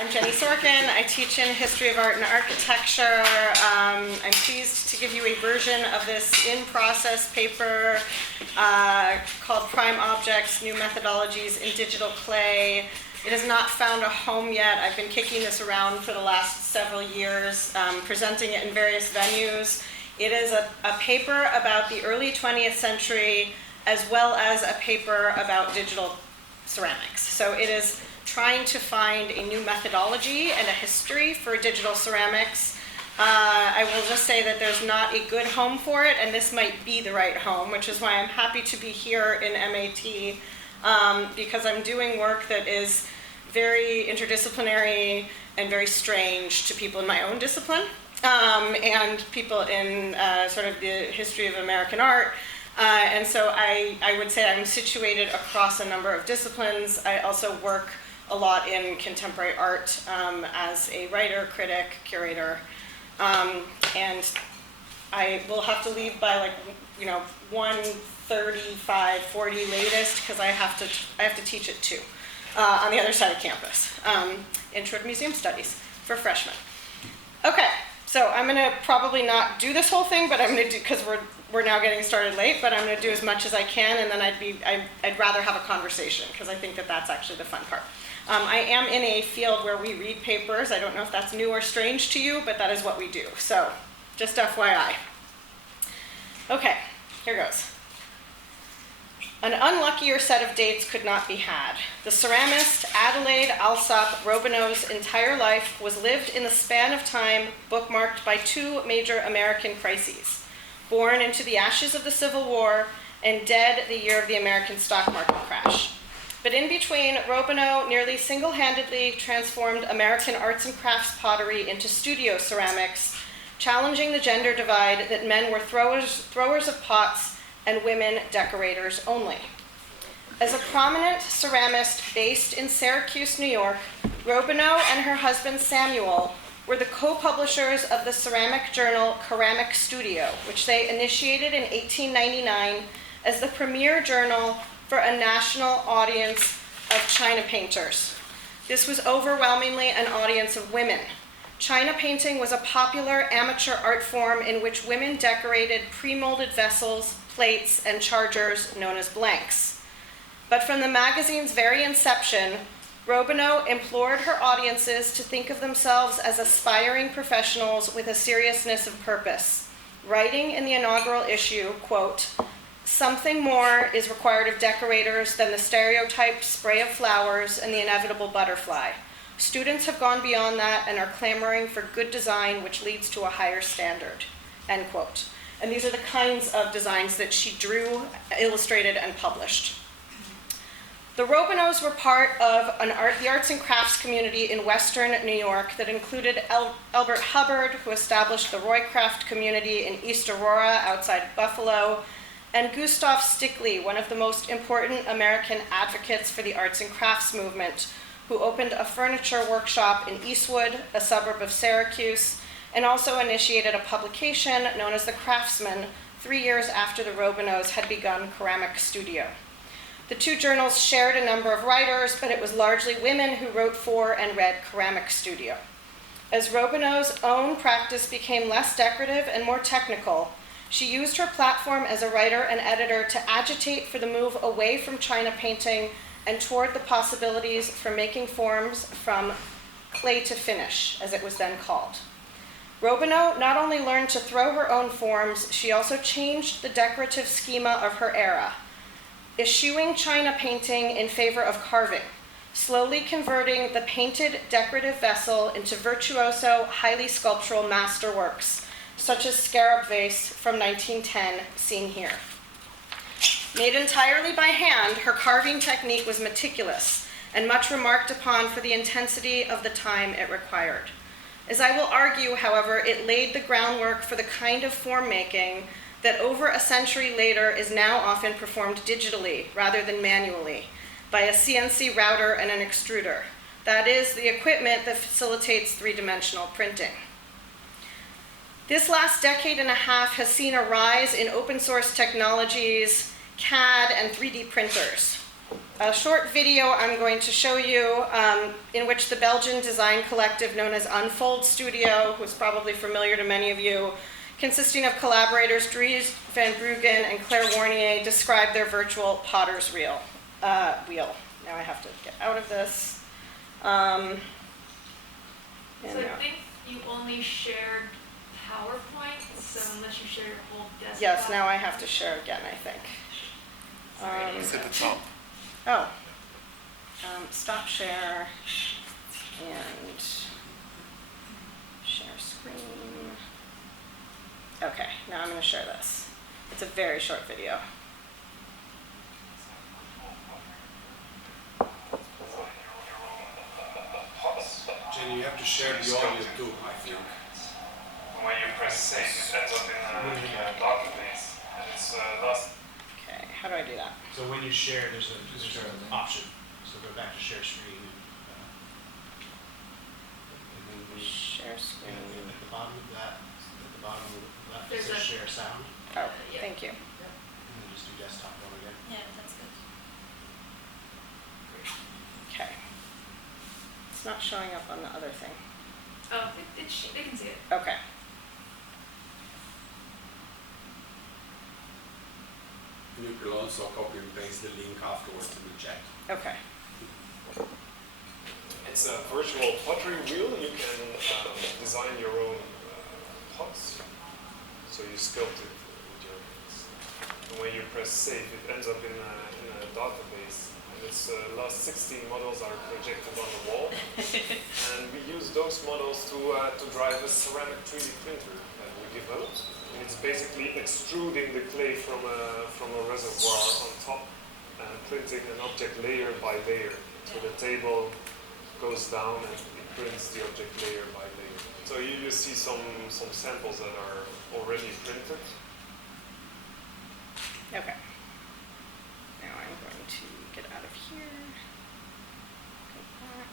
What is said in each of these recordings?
I'm Jenni Sorkin. I teach in History of Art and Architecture. I'm pleased to give you a version of this in-process paper called Prime Objects, New Methodologies in Digital Clay. It has not found a home yet. I've been kicking this around for the last several years, presenting it in various venues. It is a paper about the early 20th century, as well as a paper about digital ceramics. So it is trying to find a new methodology and a history for digital ceramics. I will just say that there's not a good home for it, and this might be the right home, which is why I'm happy to be here in MAT, because I'm doing work that is very interdisciplinary and very strange to people in my own discipline, and people in sort of the history of American art. And so I would say I'm situated across a number of disciplines. I also work a lot in contemporary art as a writer, critic, curator, and I will have to leave by 1:35, 40 latest, because I have to teach it too on the other side of campus, Intro to Museum Studies for freshmen. Okay, so I'm going to probably not do this whole thing, but I'm going to do, because we're now getting started late, but I'm going to do as much as I can, and then I'd rather have a conversation, because I think that that's actually the fun part. I am in a field where we read papers. I don't know if that's new or strange to you, but that is what we do. So just FYI. Okay, here goes. An unluckier set of dates could not be had. The ceramist Adelaide Alsop Robineau's entire life was lived in the span of time bookmarked by two major American crises: born into the ashes of the Civil War and dead the year of the American stock market crash. But in between, Robineau nearly single-handedly transformed American arts and crafts pottery into studio ceramics, challenging the gender divide that men were throwers of pots and women decorators only. As a prominent ceramist based in Syracuse, New York, Robineau and her husband Samuel were the co-publishers of the ceramic journal Ceramic Studio, which they initiated in 1899 as the premier journal for a national audience of China painters. This was overwhelmingly an audience of women. China painting was a popular amateur art form in which women decorated pre-molded vessels, plates, and chargers known as blanks. But from the magazine's very inception, Robineau implored her audiences to think of themselves as aspiring professionals with a seriousness of purpose, writing in the inaugural issue, quote, "Something more is required of decorators than the stereotyped spray of flowers and the inevitable butterfly. Students have gone beyond that and are clamoring for good design which leads to a higher standard," end quote. And these are the kinds of designs that she drew, illustrated, and published. The Robineaus were part of the arts and crafts community in Western New York that included Elbert Hubbard, who established the Roycraft community in East Aurora outside Buffalo, and Gustav Stickley, one of the most important American advocates for the arts and crafts movement, who opened a furniture workshop in Eastwood, a suburb of Syracuse, and also initiated a publication known as The Craftsman 3 years after the Robineaus had begun Ceramic Studio. The two journals shared a number of writers, but it was largely women who wrote for and read Ceramic Studio. As Robineau's own practice became less decorative and more technical, she used her platform as a writer and editor to agitate for the move away from China painting and toward the possibilities for making forms from clay to finish, as it was then called. Robineau not only learned to throw her own forms, she also changed the decorative schema of her era, eschewing China painting in favor of carving, slowly converting the painted decorative vessel into virtuoso, highly sculptural masterworks, such as Scarab Vase from 1910, seen here. Made entirely by hand, her carving technique was meticulous and much remarked upon for the intensity of the time it required. As I will argue, however, it laid the groundwork for the kind of form making that over a century later is now often performed digitally rather than manually by a CNC router and an extruder. That is, the equipment that facilitates three-dimensional printing. This last decade and a half has seen a rise in open source technologies, CAD, and 3D printers. a short video I'm going to show you in which the Belgian design collective known as Unfold Studio, who's probably familiar to many of you, consisting of collaborators Dries van Bruggen and Claire Warnier, describe their virtual potter's wheel. Now I have to get out of this. So I think you only shared PowerPoint, so unless you share your whole desktop. Yes, now I have to share again, I think. It's at the top. Oh, stop share and share screen. Okay, now I'm going to share this. It's a very short video. Jenni, you have to share the audio too, I think. When you press save, it ends up in a database, and it's lost. Okay, how do I do that? So when you share, there's an option. So go back to share screen. And then Share screen. and at the bottom of that, at the bottom of the left, it There's says a- share sound. Oh, Yeah. thank you. And then just do desktop one again. Yeah, that's good. Okay. It's not showing up on the other thing. Oh, they can see it. Okay. You can also copy and paste the link afterwards in the chat. Okay. It's a virtual pottery wheel. You can design your own pots. So you sculpt it with your hands. And when you press save, it ends up in a database. And its last 16 models are projected on the wall. And we use those models to drive a ceramic 3D printer that we developed. And it's basically extruding the clay from a reservoir on top and printing an object layer by layer. So the table goes down and it prints the object layer by layer. So you see some samples that are already printed. Okay. Now I'm going to get out of here. Go back.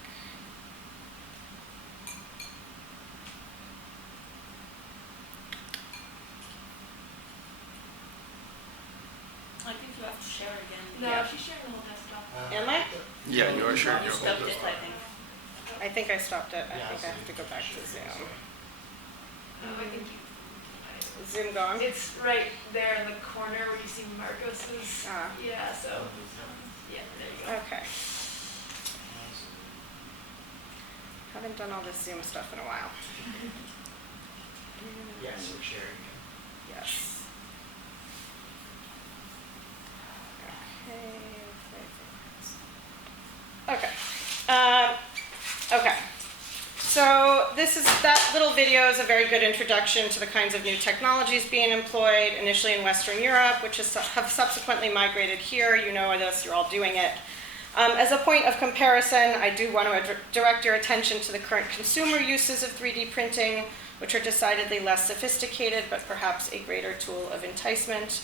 I think you have to share again. No, Yeah. she's sharing the whole desktop. Am I? Yeah, you are sure. You stopped it, I think. I think I stopped it. I Yeah, think I so have to go back to Zoom. No, I think you. Zoom gone? It's right there in the corner where you see Marcos's. Ah. Yeah, so. Yeah, there you go. Okay. Haven't done all this Zoom stuff in a while. Yes, we're sharing. Yes. Okay. Okay. So that little video is a very good introduction to the kinds of new technologies being employed, initially in Western Europe, which have subsequently migrated here. You know this, you're all doing it. As a point of comparison, I do want to direct your attention to the current consumer uses of 3D printing, which are decidedly less sophisticated, but perhaps a greater tool of enticement,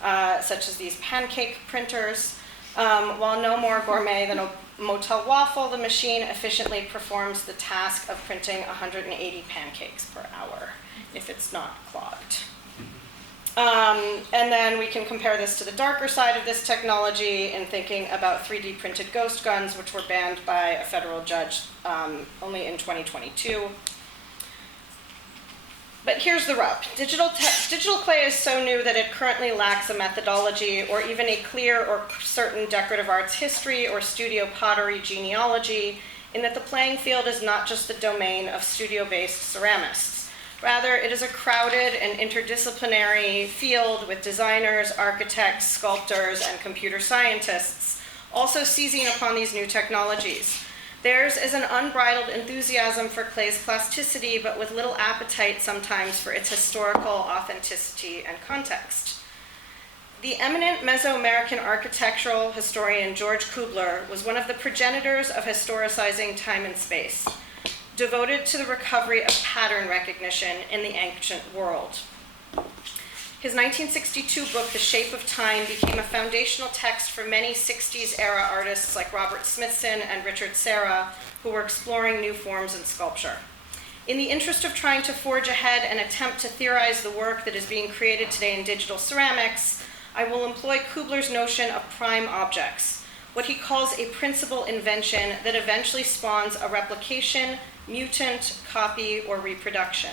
such as these pancake printers. While no more gourmet than a motel waffle, the machine efficiently performs the task of printing 180 pancakes per hour, if it's not clogged. And then we can compare this to the darker side of this technology in thinking about 3D printed ghost guns, which were banned by a federal judge only in 2022. But here's the rub. Digital clay is so new that it currently lacks a methodology or even a clear or certain decorative arts history or studio pottery genealogy, in that the playing field is not just the domain of studio-based ceramists. Rather, it is a crowded and interdisciplinary field with designers, architects, sculptors, and computer scientists, also seizing upon these new technologies. Theirs is an unbridled enthusiasm for clay's plasticity, but with little appetite sometimes for its historical authenticity and context. The eminent Mesoamerican architectural historian George Kubler was one of the progenitors of historicizing time and space, devoted to the recovery of pattern recognition in the ancient world. His 1962 book, The Shape of Time, became a foundational text for many 60s-era artists like Robert Smithson and Richard Serra, who were exploring new forms in sculpture. In the interest of trying to forge ahead and attempt to theorize the work that is being created today in digital ceramics, I will employ Kubler's notion of prime objects, what he calls a principal invention that eventually spawns a replication, mutant, copy, or reproduction.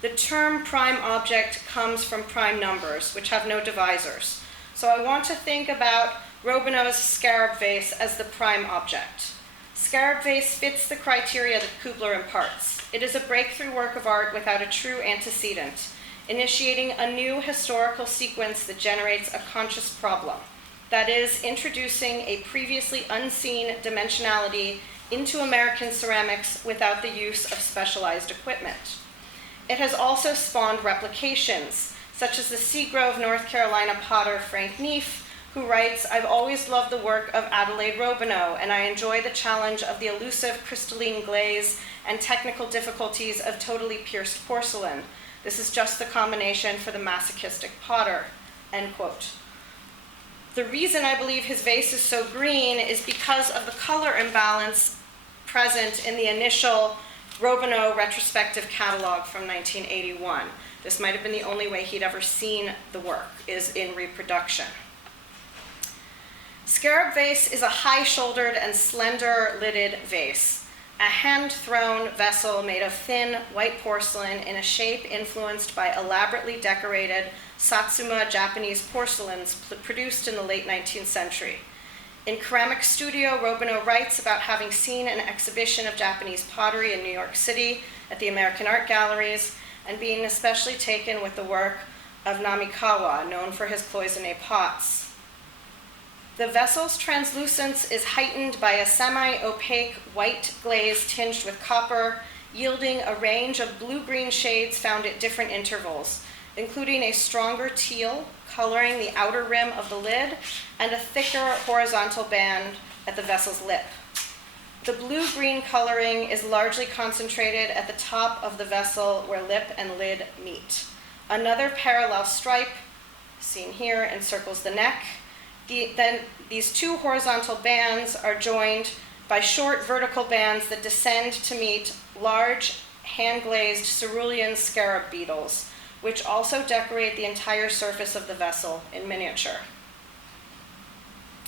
The term prime object comes from prime numbers, which have no divisors. So I want to think about Robineau's scarab vase as the prime object. Scarab vase fits the criteria that Kubler imparts. It is a breakthrough work of art without a true antecedent, initiating a new historical sequence that generates a conscious problem. That is, introducing a previously unseen dimensionality into American ceramics without the use of specialized equipment. It has also spawned replications, such as the Seagrove, North Carolina potter Frank Neef, who writes, "I've always loved the work of Adelaide Robineau, and I enjoy the challenge of the elusive crystalline glaze and technical difficulties of totally pierced porcelain. This is just the combination for the masochistic potter," end quote. The reason I believe his vase is so green is because of the color imbalance present in the initial Robineau retrospective catalog from 1981. This might have been the only way he'd ever seen the work, is in reproduction. Scarab vase is a high-shouldered and slender-lidded vase, a hand-thrown vessel made of thin, white porcelain in a shape influenced by elaborately decorated Satsuma Japanese porcelains produced in the late 19th century. In Ceramic Studio, Robineau writes about having seen an exhibition of Japanese pottery in New York City at the American Art Galleries and being especially taken with the work of Namikawa, known for his cloisonné pots. The vessel's translucence is heightened by a semi-opaque white glaze tinged with copper, yielding a range of blue-green shades found at different intervals, including a stronger teal coloring the outer rim of the lid and a thicker horizontal band at the vessel's lip. The blue-green coloring is largely concentrated at the top of the vessel where lip and lid meet. Another parallel stripe, seen here, encircles the neck. Then these two horizontal bands are joined by short vertical bands that descend to meet large hand-glazed cerulean scarab beetles, which also decorate the entire surface of the vessel in miniature.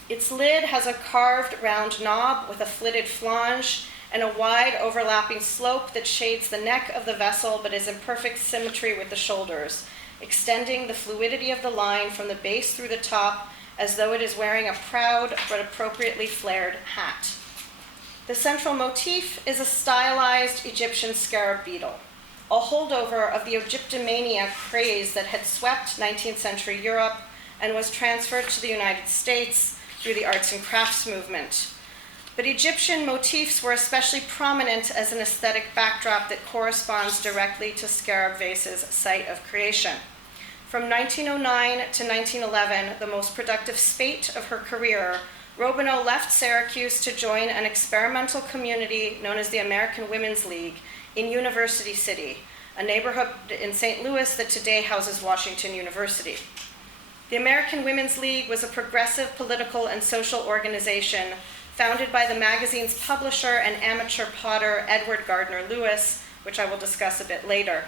Its lid has a carved round knob with a flitted flange and a wide overlapping slope that shades the neck of the vessel but is in perfect symmetry with the shoulders, extending the fluidity of the line from the base through the top as though it is wearing a proud but appropriately flared hat. The central motif is a stylized Egyptian scarab beetle, a holdover of the Egyptomania craze that had swept 19th century Europe and was transferred to the United States through the arts and crafts movement. But Egyptian motifs were especially prominent as an aesthetic backdrop that corresponds directly to Scarab Vase's site of creation. From 1909 to 1911, the most productive spate of her career, Robineau left Syracuse to join an experimental community known as the American Women's League in University City, a neighborhood in St. Louis that today houses Washington University. The American Women's League was a progressive political and social organization founded by the magazine's publisher and amateur potter Edward Gardner Lewis, which I will discuss a bit later.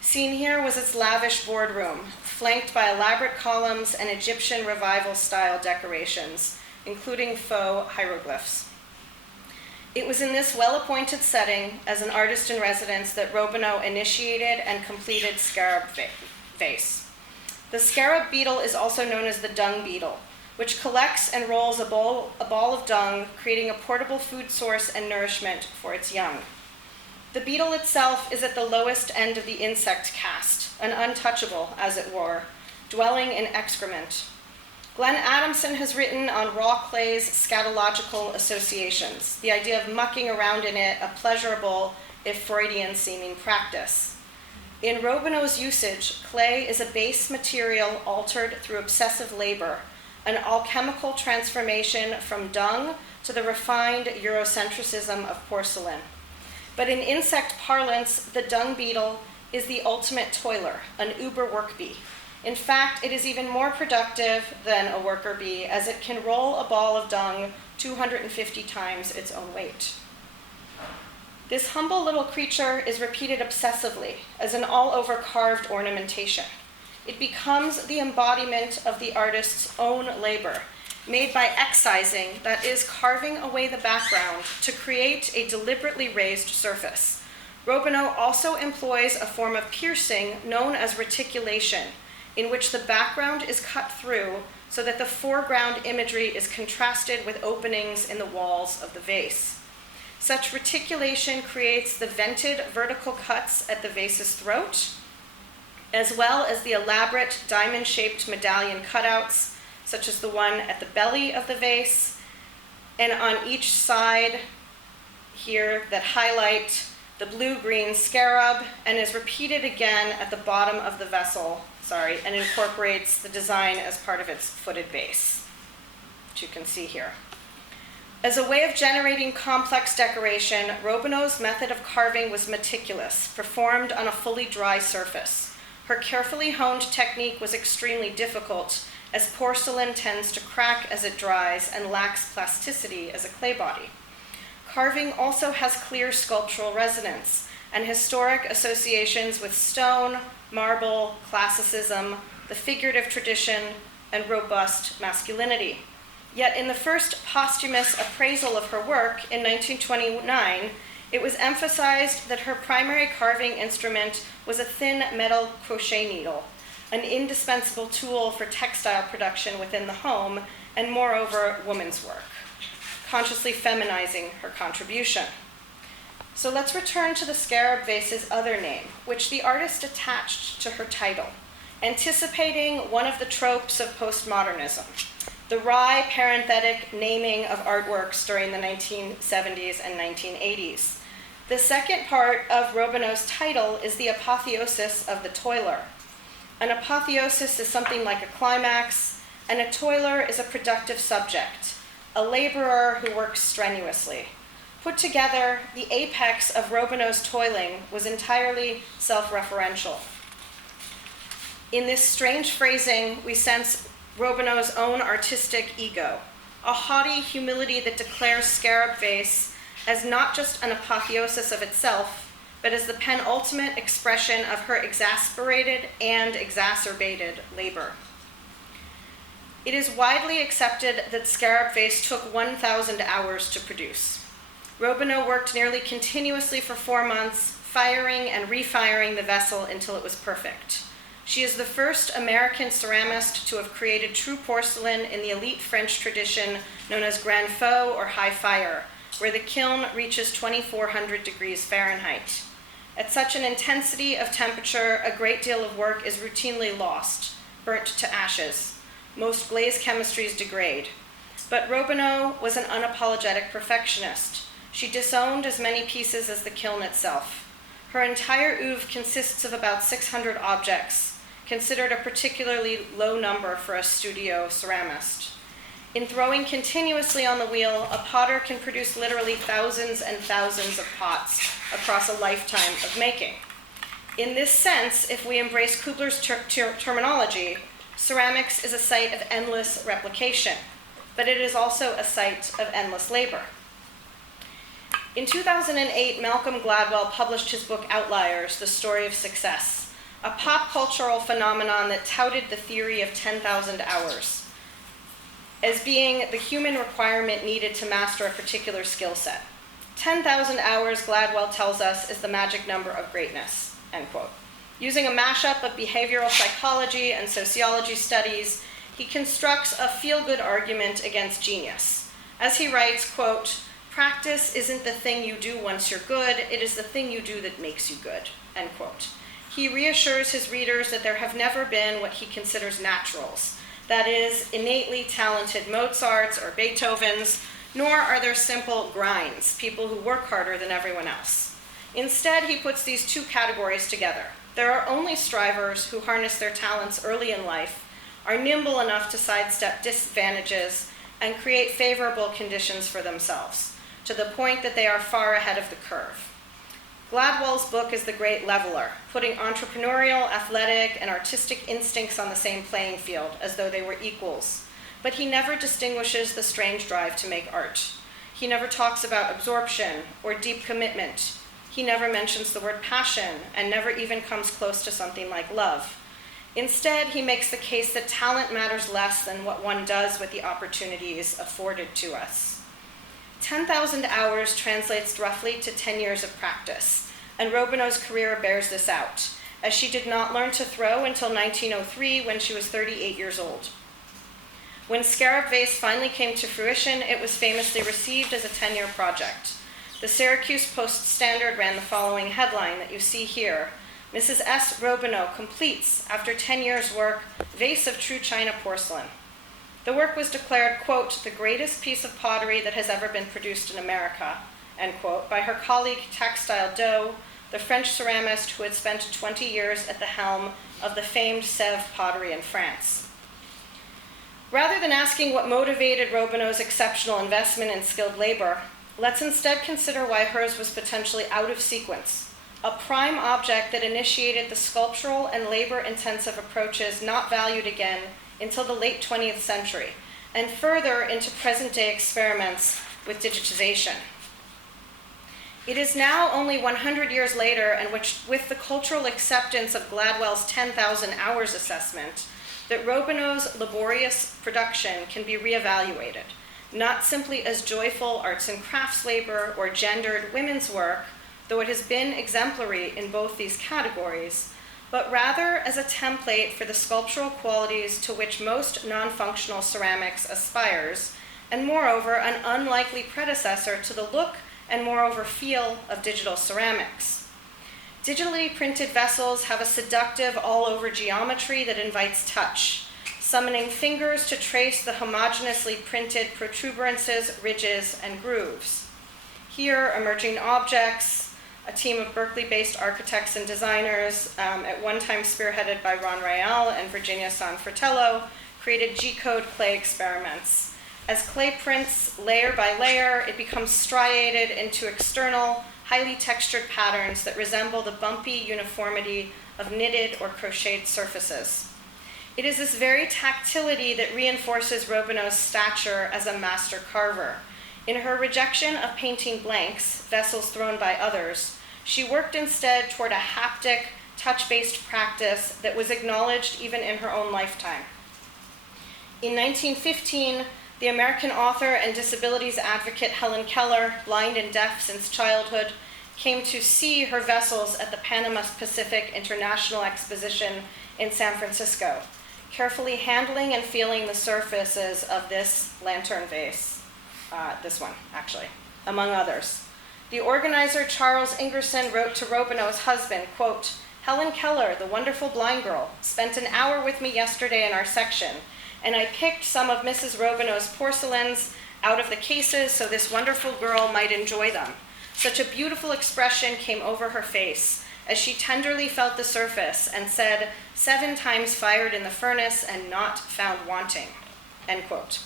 Seen here was its lavish boardroom, flanked by elaborate columns and Egyptian revival-style decorations, including faux hieroglyphs. It was in this well-appointed setting, as an artist in residence, that Robineau initiated and completed Scarab Vase. The scarab beetle is also known as the dung beetle, which collects and rolls a ball of dung, creating a portable food source and nourishment for its young. The beetle itself is at the lowest end of the insect caste, an untouchable, as it were, dwelling in excrement. Glenn Adamson has written on raw clay's scatological associations, the idea of mucking around in it, a pleasurable, if Freudian-seeming practice. In Robineau's usage, clay is a base material altered through obsessive labor, an alchemical transformation from dung to the refined Eurocentricism of porcelain. But in insect parlance, the dung beetle is the ultimate toiler, an uber work bee. In fact, it is even more productive than a worker bee, as it can roll a ball of dung 250 times its own weight. This humble little creature is repeated obsessively as an all-over carved ornamentation. It becomes the embodiment of the artist's own labor, made by excising, that is, carving away the background to create a deliberately raised surface. Robineau also employs a form of piercing known as reticulation, in which the background is cut through so that the foreground imagery is contrasted with openings in the walls of the vase. Such reticulation creates the vented vertical cuts at the vase's throat, as well as the elaborate diamond-shaped medallion cutouts, such as the one at the belly of the vase, and on each side here that highlight the blue-green scarab, and is repeated again at the bottom of the vessel, and incorporates the design as part of its footed base, which you can see here. As a way of generating complex decoration, Robineau's method of carving was meticulous, performed on a fully dry surface. Her carefully honed technique was extremely difficult, as porcelain tends to crack as it dries and lacks plasticity as a clay body. Carving also has clear sculptural resonance and historic associations with stone, marble, classicism, the figurative tradition, and robust masculinity. Yet in the first posthumous appraisal of her work in 1929, it was emphasized that her primary carving instrument was a thin metal crochet needle, an indispensable tool for textile production within the home, and moreover, woman's work, consciously feminizing her contribution. So let's return to the scarab vase's other name, which the artist attached to her title, anticipating one of the tropes of postmodernism, the wry parenthetic naming of artworks during the 1970s and 1980s. The second part of Robineau's title is the apotheosis of the toiler. An apotheosis is something like a climax, and a toiler is a productive subject, a laborer who works strenuously. Put together, the apex of Robineau's toiling was entirely self-referential. In this strange phrasing, we sense Robineau's own artistic ego, a haughty humility that declares scarab vase as not just an apotheosis of itself, but as the penultimate expression of her exasperated and exacerbated labor. It is widely accepted that scarab vase took 1,000 hours to produce. Robineau worked nearly continuously for 4 months, firing and refiring the vessel until it was perfect. She is the first American ceramist to have created true porcelain in the elite French tradition known as grand feu or high fire, where the kiln reaches 2,400 degrees Fahrenheit. At such an intensity of temperature, a great deal of work is routinely lost, burnt to ashes. Most glaze chemistries degrade. But Robineau was an unapologetic perfectionist. She disowned as many pieces as the kiln itself. Her entire oeuvre consists of about 600 objects, considered a particularly low number for a studio ceramist. In throwing continuously on the wheel, a potter can produce literally thousands and thousands of pots across a lifetime of making. In this sense, if we embrace Kubler's terminology, ceramics is a site of endless replication, but it is also a site of endless labor. In 2008, Malcolm Gladwell published his book Outliers, The Story of Success, a pop cultural phenomenon that touted the theory of 10,000 hours as being the human requirement needed to master a particular skill set. 10,000 hours, Gladwell tells us, is the magic number of greatness, end quote. Using a mashup of behavioral psychology and sociology studies, he constructs a feel-good argument against genius. As he writes, quote, "Practice isn't the thing you do once you're good, it is the thing you do that makes you good," end quote. He reassures his readers that there have never been what he considers naturals, that is, innately talented Mozarts or Beethovens, nor are there simple grinds, people who work harder than everyone else. Instead, he puts these two categories together. There are only strivers who harness their talents early in life, are nimble enough to sidestep disadvantages, and create favorable conditions for themselves, to the point that they are far ahead of the curve. Gladwell's book is the great leveler, putting entrepreneurial, athletic, and artistic instincts on the same playing field, as though they were equals. But he never distinguishes the strange drive to make art. He never talks about absorption or deep commitment. He never mentions the word passion, and never even comes close to something like love. Instead, he makes the case that talent matters less than what one does with the opportunities afforded to us. 10,000 hours translates roughly to 10 years of practice, and Robineau's career bears this out, as she did not learn to throw until 1903 when she was 38 years old. When Scarab Vase finally came to fruition, it was famously received as a 10-year project. The Syracuse Post-Standard ran the following headline that you see here: Mrs. S. Robineau completes, after 10 years' work, vase of true China porcelain. The work was declared, quote, the greatest piece of pottery that has ever been produced in America, end quote, by her colleague Textile Doe, the French ceramist who had spent 20 years at the helm of the famed Sèvres pottery in France. Rather than asking what motivated Robineau's exceptional investment in skilled labor, let's instead consider why hers was potentially out of sequence, a prime object that initiated the sculptural and labor-intensive approaches not valued again until the late 20th century, and further into present-day experiments with digitization. It is now only 100 years later, and with the cultural acceptance of Gladwell's 10,000 hours assessment, that Robineau's laborious production can be reevaluated, not simply as joyful arts and crafts labor or gendered women's work, though it has been exemplary in both these categories, but rather as a template for the sculptural qualities to which most non-functional ceramics aspires, and moreover, an unlikely predecessor to the look and moreover feel of digital ceramics. Digitally printed vessels have a seductive all-over geometry that invites touch, summoning fingers to trace the homogeneously printed protuberances, ridges, and grooves. Here, emerging objects, a team of Berkeley-based architects and designers, at one time spearheaded by Ron Rael and Virginia Sanfratello, created G-code clay experiments. As clay prints layer by layer, it becomes striated into external, highly textured patterns that resemble the bumpy uniformity of knitted or crocheted surfaces. It is this very tactility that reinforces Robineau's stature as a master carver. In her rejection of painting blanks, vessels thrown by others, she worked instead toward a haptic, touch-based practice that was acknowledged even in her own lifetime. In 1915, the American author and disabilities advocate Helen Keller, blind and deaf since childhood, came to see her vessels at the Panama Pacific International Exposition in San Francisco, carefully handling and feeling the surfaces of this lantern vase, this one, actually, among others. The organizer, Charles Ingerson, wrote to Robineau's husband, quote, Helen Keller, the wonderful blind girl, spent an hour with me yesterday in our section, and I picked some of Mrs. Robineau's porcelains out of the cases so this wonderful girl might enjoy them. Such a beautiful expression came over her face as she tenderly felt the surface and said, 7 times fired in the furnace and not found wanting, end quote.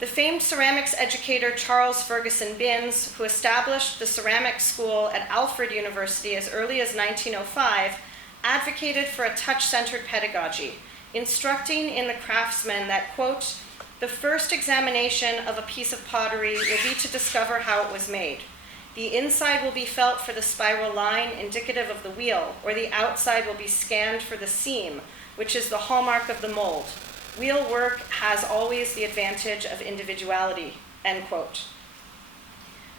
The famed ceramics educator Charles Ferguson Binns, who established the ceramics school at Alfred University as early as 1905, advocated for a touch-centered pedagogy, instructing in the craftsman that, quote, the first examination of a piece of pottery will be to discover how it was made. The inside will be felt for the spiral line indicative of the wheel, or the outside will be scanned for the seam, which is the hallmark of the mold. Wheel work has always the advantage of individuality, end quote.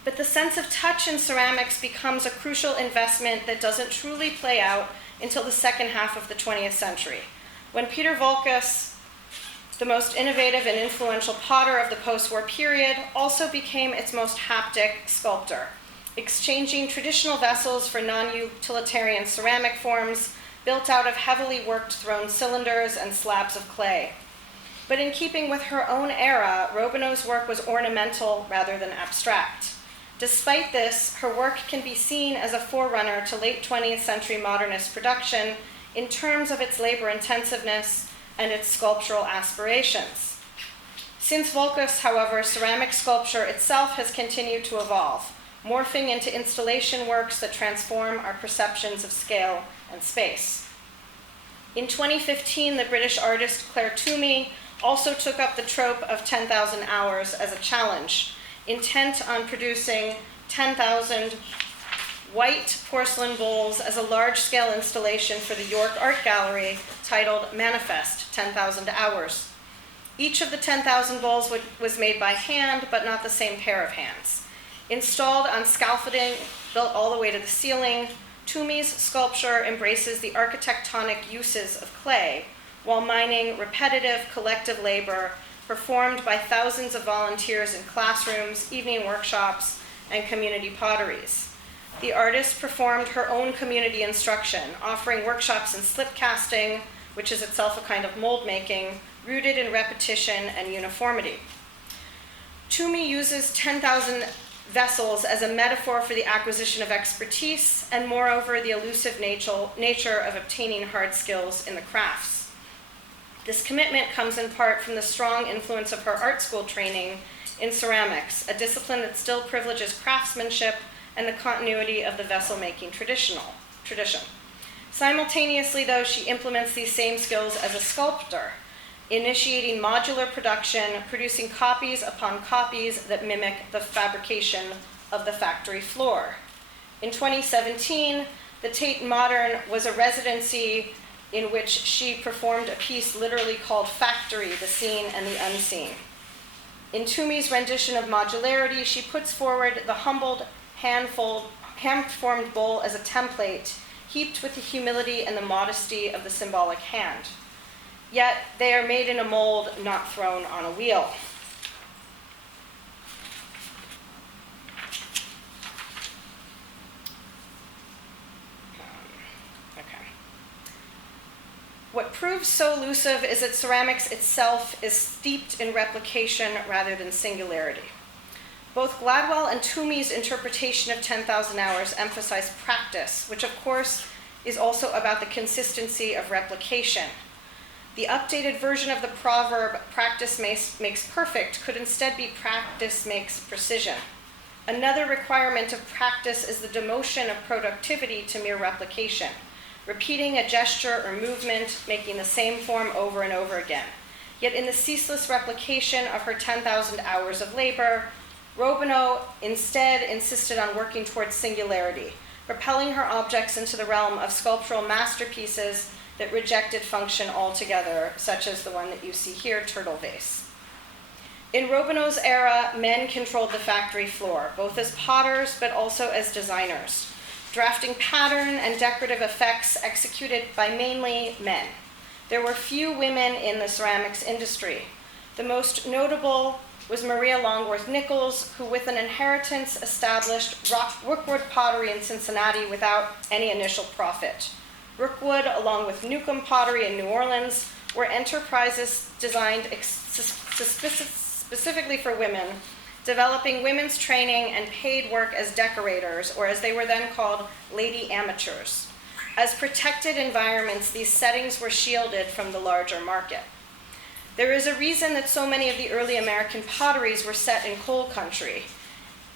But the sense of touch in ceramics becomes a crucial investment that doesn't truly play out until the second half of the 20th century, when Peter Voulkos, the most innovative and influential potter of the post-war period, also became its most haptic sculptor, exchanging traditional vessels for non-utilitarian ceramic forms built out of heavily worked thrown cylinders and slabs of clay. But in keeping with her own era, Robineau's work was ornamental rather than abstract. Despite this, her work can be seen as a forerunner to late 20th century modernist production in terms of its labor intensiveness and its sculptural aspirations. Since Voulkos, however, ceramic sculpture itself has continued to evolve, morphing into installation works that transform our perceptions of scale and space. In 2015, the British artist Claire Toomey also took up the trope of 10,000 hours as a challenge, intent on producing 10,000 white porcelain bowls as a large-scale installation for the York Art Gallery titled Manifest, 10,000 Hours. Each of the 10,000 bowls was made by hand, but not the same pair of hands. Installed on scaffolding built all the way to the ceiling, Toomey's sculpture embraces the architectonic uses of clay while mining repetitive collective labor performed by thousands of volunteers in classrooms, evening workshops, and community potteries. The artist performed her own community instruction, offering workshops in slip casting, which is itself a kind of mold making, rooted in repetition and uniformity. Toomey uses 10,000 vessels as a metaphor for the acquisition of expertise and, moreover, the elusive nature of obtaining hard skills in the crafts. This commitment comes in part from the strong influence of her art school training in ceramics, a discipline that still privileges craftsmanship and the continuity of the vessel-making tradition. Simultaneously, though, she implements these same skills as a sculptor, initiating modular production, producing copies upon copies that mimic the fabrication of the factory floor. In 2017, the Tate Modern was a residency in which she performed a piece literally called Factory, the Seen and the Unseen. In Toomey's rendition of modularity, she puts forward the humbled, hand-formed bowl as a template, heaped with the humility and the modesty of the symbolic hand. Yet they are made in a mold, not thrown on a wheel. What proves so elusive is that ceramics itself is steeped in replication rather than singularity. Both Gladwell and Toomey's interpretation of 10,000 Hours emphasize practice, which of course is also about the consistency of replication. The updated version of the proverb, practice makes perfect, could instead be practice makes precision. Another requirement of practice is the demotion of productivity to mere replication, repeating a gesture or movement, making the same form over and over again. Yet in the ceaseless replication of her 10,000 hours of labor, Robineau instead insisted on working towards singularity, propelling her objects into the realm of sculptural masterpieces that rejected function altogether, such as the one that you see here, Turtle Vase. In Robineau's era, men controlled the factory floor, both as potters but also as designers, drafting pattern and decorative effects executed by mainly men. There were few women in the ceramics industry. The most notable was Maria Longworth Nichols, who with an inheritance established Rookwood pottery in Cincinnati without any initial profit. Rookwood, along with Newcomb Pottery in New Orleans, were enterprises designed specifically for women, developing women's training and paid work as decorators, or as they were then called, lady amateurs. As protected environments, these settings were shielded from the larger market. There is a reason that so many of the early American potteries were set in coal country.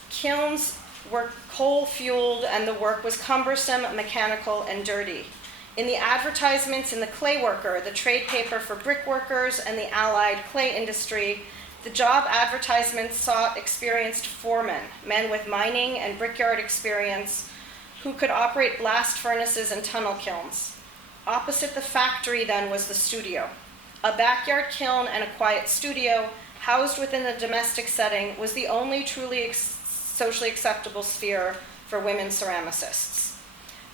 Kilns were coal-fueled, and the work was cumbersome, mechanical, and dirty. In the advertisements in the Clay Worker, the trade paper for brickworkers and the allied clay industry, the job advertisements sought experienced foremen, men with mining and brickyard experience, who could operate blast furnaces and tunnel kilns. Opposite the factory, then, was the studio. A backyard kiln and a quiet studio, housed within the domestic setting, was the only truly socially acceptable sphere for women ceramicists.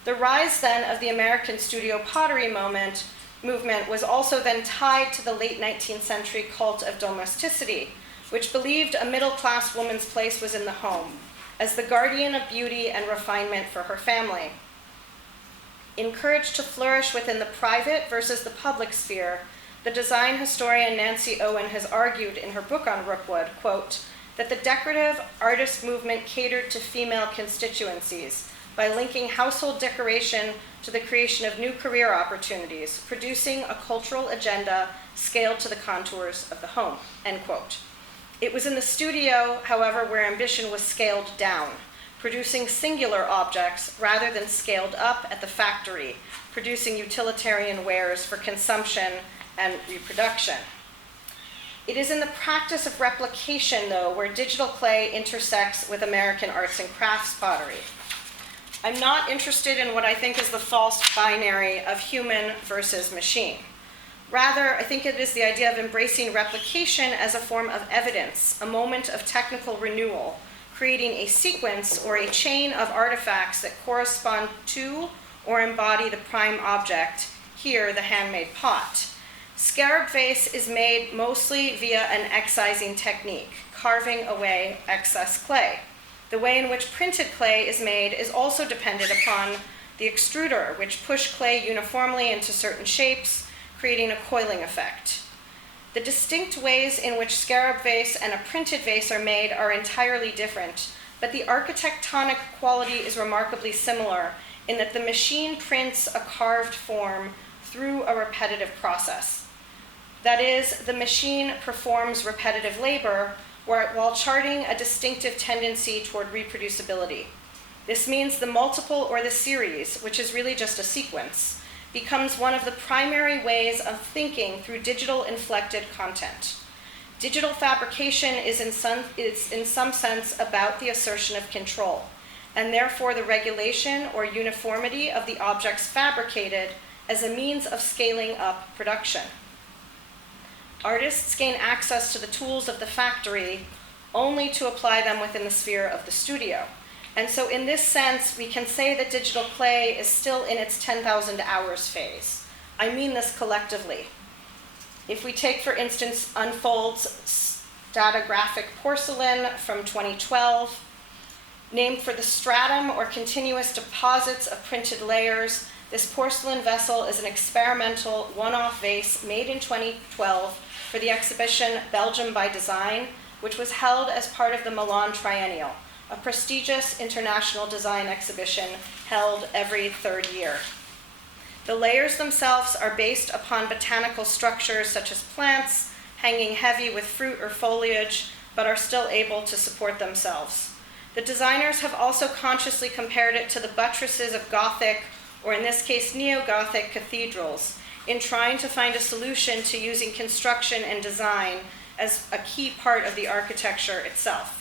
The rise, then, of the American studio pottery movement was also then tied to the late 19th century cult of domesticity, which believed a middle-class woman's place was in the home, as the guardian of beauty and refinement for her family. Encouraged to flourish within the private versus the public sphere, the design historian Nancy Owen has argued in her book on Rookwood, quote, that the decorative artist movement catered to female constituencies by linking household decoration to the creation of new career opportunities, producing a cultural agenda scaled to the contours of the home, end quote. It was in the studio, however, where ambition was scaled down, producing singular objects rather than scaled up at the factory, producing utilitarian wares for consumption and reproduction. It is in the practice of replication, though, where digital clay intersects with American arts and crafts pottery. I'm not interested in what I think is the false binary of human versus machine. Rather, I think it is the idea of embracing replication as a form of evidence, a moment of technical renewal, creating a sequence or a chain of artifacts that correspond to or embody the prime object, here the handmade pot. Scarab vase is made mostly via an excising technique, carving away excess clay. The way in which printed clay is made is also dependent upon the extruder, which push clay uniformly into certain shapes, creating a coiling effect. The distinct ways in which scarab vase and a printed vase are made are entirely different, but the architectonic quality is remarkably similar in that the machine prints a carved form through a repetitive process. That is, the machine performs repetitive labor while charting a distinctive tendency toward reproducibility. This means the multiple or the series, which is really just a sequence, becomes one of the primary ways of thinking through digital inflected content. Digital fabrication is in some sense about the assertion of control, and therefore the regulation or uniformity of the objects fabricated as a means of scaling up production. Artists gain access to the tools of the factory only to apply them within the sphere of the studio. And so in this sense, we can say that digital clay is still in its 10,000 hours phase. I mean this collectively. If we take, for instance, Unfold's stratigraphic porcelain from 2012, named for the stratum or continuous deposits of printed layers, this porcelain vessel is an experimental one-off vase made in 2012 for the exhibition Belgium by Design, which was held as part of the Milan Triennial, a prestigious international design exhibition held every third year. The layers themselves are based upon botanical structures such as plants, hanging heavy with fruit or foliage, but are still able to support themselves. The designers have also consciously compared it to the buttresses of Gothic, or in this case Neo-Gothic cathedrals, in trying to find a solution to using construction and design as a key part of the architecture itself.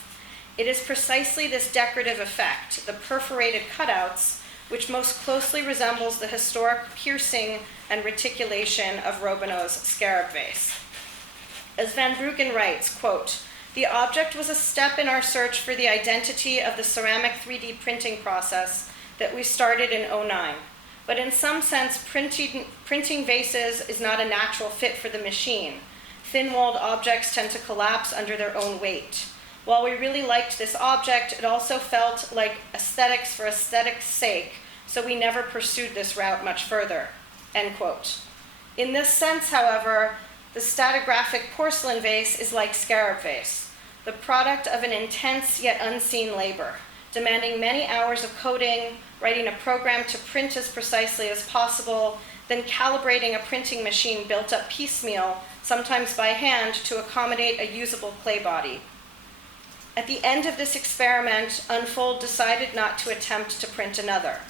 It is precisely this decorative effect, the perforated cutouts, which most closely resembles the historic piercing and reticulation of Robineau's scarab vase. As Van Bruggen writes, quote, "The object was a step in our search for the identity of the ceramic 3D printing process that we started in '09. But in some sense, printing vases is not a natural fit for the machine. Thin-walled objects tend to collapse under their own weight. While we really liked this object, it also felt like aesthetics for aesthetics' sake, so we never pursued this route much further." End quote. In this sense, however, the stratigraphic porcelain vase is like scarab vase, the product of an intense yet unseen labor, demanding many hours of coding, writing a program to print as precisely as possible, then calibrating a printing machine built up piecemeal, sometimes by hand, to accommodate a usable clay body. At the end of this experiment, Unfold decided not to attempt to print another.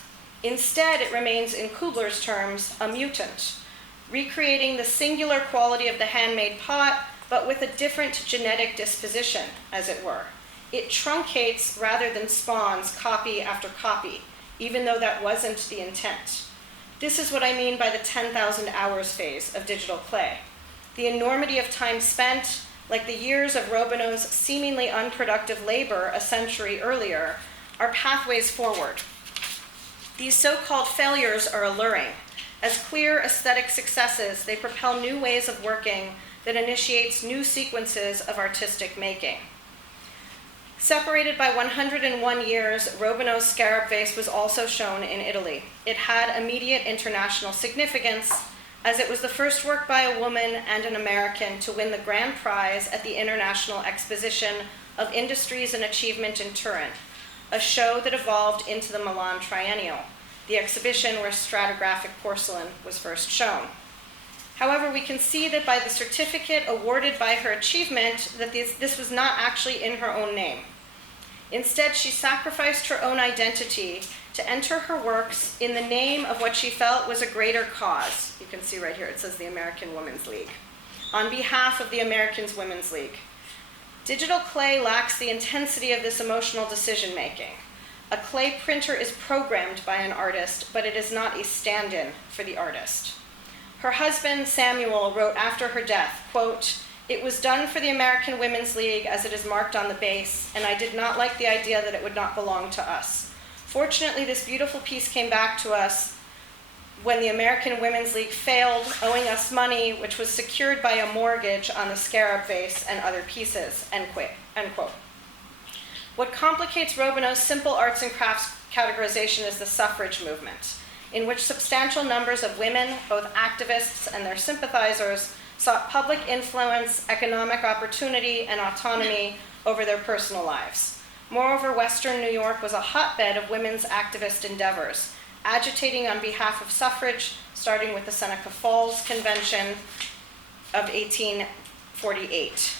Instead, it remains, in Kubler's terms, a mutant, recreating the singular quality of the handmade pot, but with a different genetic disposition, as it were. It truncates rather than spawns copy after copy, even though that wasn't the intent. This is what I mean by the 10,000 hours phase of digital clay. The enormity of time spent, like the years of Robineau's seemingly unproductive labor a century earlier, are pathways forward. These so-called failures are alluring. As clear aesthetic successes, they propel new ways of working that initiates new sequences of artistic making. Separated by 101 years, Robineau's scarab vase was also shown in Italy. It had immediate international significance, as it was the first work by a woman and an American to win the grand prize at the International Exposition of Industries and Achievement in Turin, a show that evolved into the Milan Triennial, the exhibition where stratigraphic porcelain was first shown. However, we can see that by the certificate awarded by her achievement that this was not actually in her own name. Instead, she sacrificed her own identity to enter her works in the name of what she felt was a greater cause. You can see right here, it says the American Women's League, on behalf of the American Women's League. Digital clay lacks the intensity of this emotional decision-making. A clay printer is programmed by an artist, but it is not a stand-in for the artist. Her husband, Samuel, wrote after her death, quote, "It was done for the American Women's League as it is marked on the base, and I did not like the idea that it would not belong to us. Fortunately, this beautiful piece came back to us when the American Women's League failed, owing us money, which was secured by a mortgage on the scarab vase and other pieces," end quote. What complicates Robineau's simple arts and crafts categorization is the suffrage movement, in which substantial numbers of women, both activists and their sympathizers, sought public influence, economic opportunity, and autonomy over their personal lives. Moreover, Western New York was a hotbed of women's activist endeavors, agitating on behalf of suffrage, starting with the Seneca Falls Convention of 1848.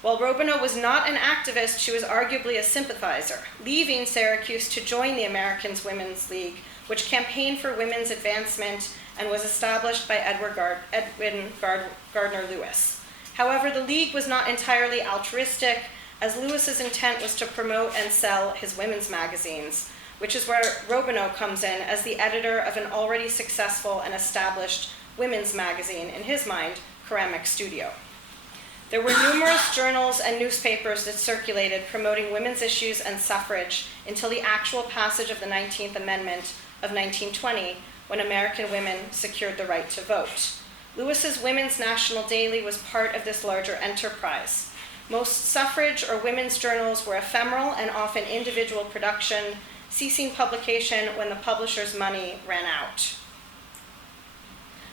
While Robineau was not an activist, she was arguably a sympathizer, leaving Syracuse to join the American Women's League, which campaigned for women's advancement and was established by Edwin Gardner Lewis. However, the League was not entirely altruistic, as Lewis's intent was to promote and sell his women's magazines, which is where Robineau comes in as the editor of an already successful and established women's magazine, in his mind, Ceramic Studio. There were numerous journals and newspapers that circulated promoting women's issues and suffrage until the actual passage of the 19th Amendment of 1920, when American women secured the right to vote. Lewis's Women's National Daily was part of this larger enterprise. Most suffrage or women's journals were ephemeral and often individual production, ceasing publication when the publisher's money ran out.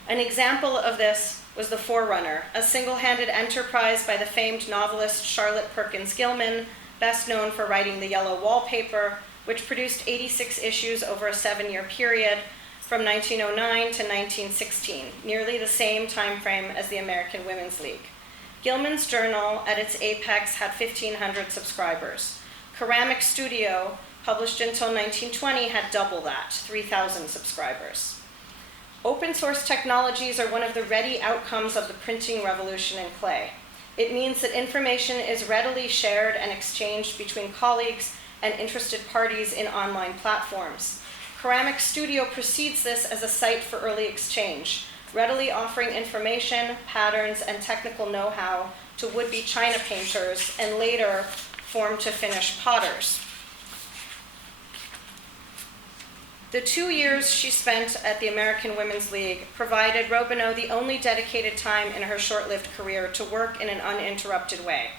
An example of this was The Forerunner, a single-handed enterprise by the famed novelist Charlotte Perkins Gilman, best known for writing The Yellow Wallpaper, which produced 86 issues over a 7-year period from 1909 to 1916, nearly the same time frame as the American Women's League. Gilman's journal, at its apex, had 1,500 subscribers. Ceramic Studio, published until 1920, had double that, 3,000 subscribers. Open source technologies are one of the ready outcomes of the printing revolution in clay. It means that information is readily shared and exchanged between colleagues and interested parties in online platforms. Ceramic Studio precedes this as a site for early exchange, readily offering information, patterns, and technical know-how to would-be china painters and later formed to finish potters. The 2 years she spent at the American Women's League provided Robineau the only dedicated time in her short-lived career to work in an uninterrupted way.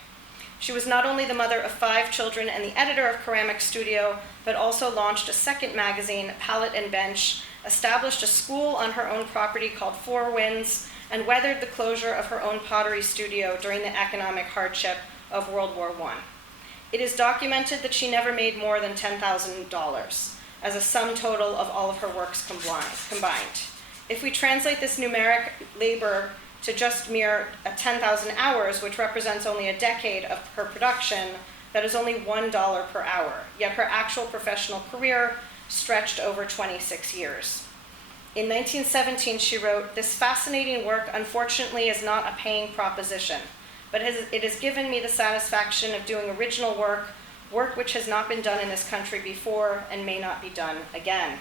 She was not only the mother of 5 children and the editor of Ceramic Studio, but also launched a second magazine, Palette and Bench, established a school on her own property called Four Winds, and weathered the closure of her own pottery studio during the economic hardship of World War I. It is documented that she never made more than $10,000 as a sum total of all of her works combined. If we translate this numeric labor to just mere 10,000 hours, which represents only a decade of her production, that is only $1 per hour, yet her actual professional career stretched over 26 years. In 1917, she wrote, "This fascinating work, unfortunately, is not a paying proposition, but it has given me the satisfaction of doing original work which has not been done in this country before and may not be done again."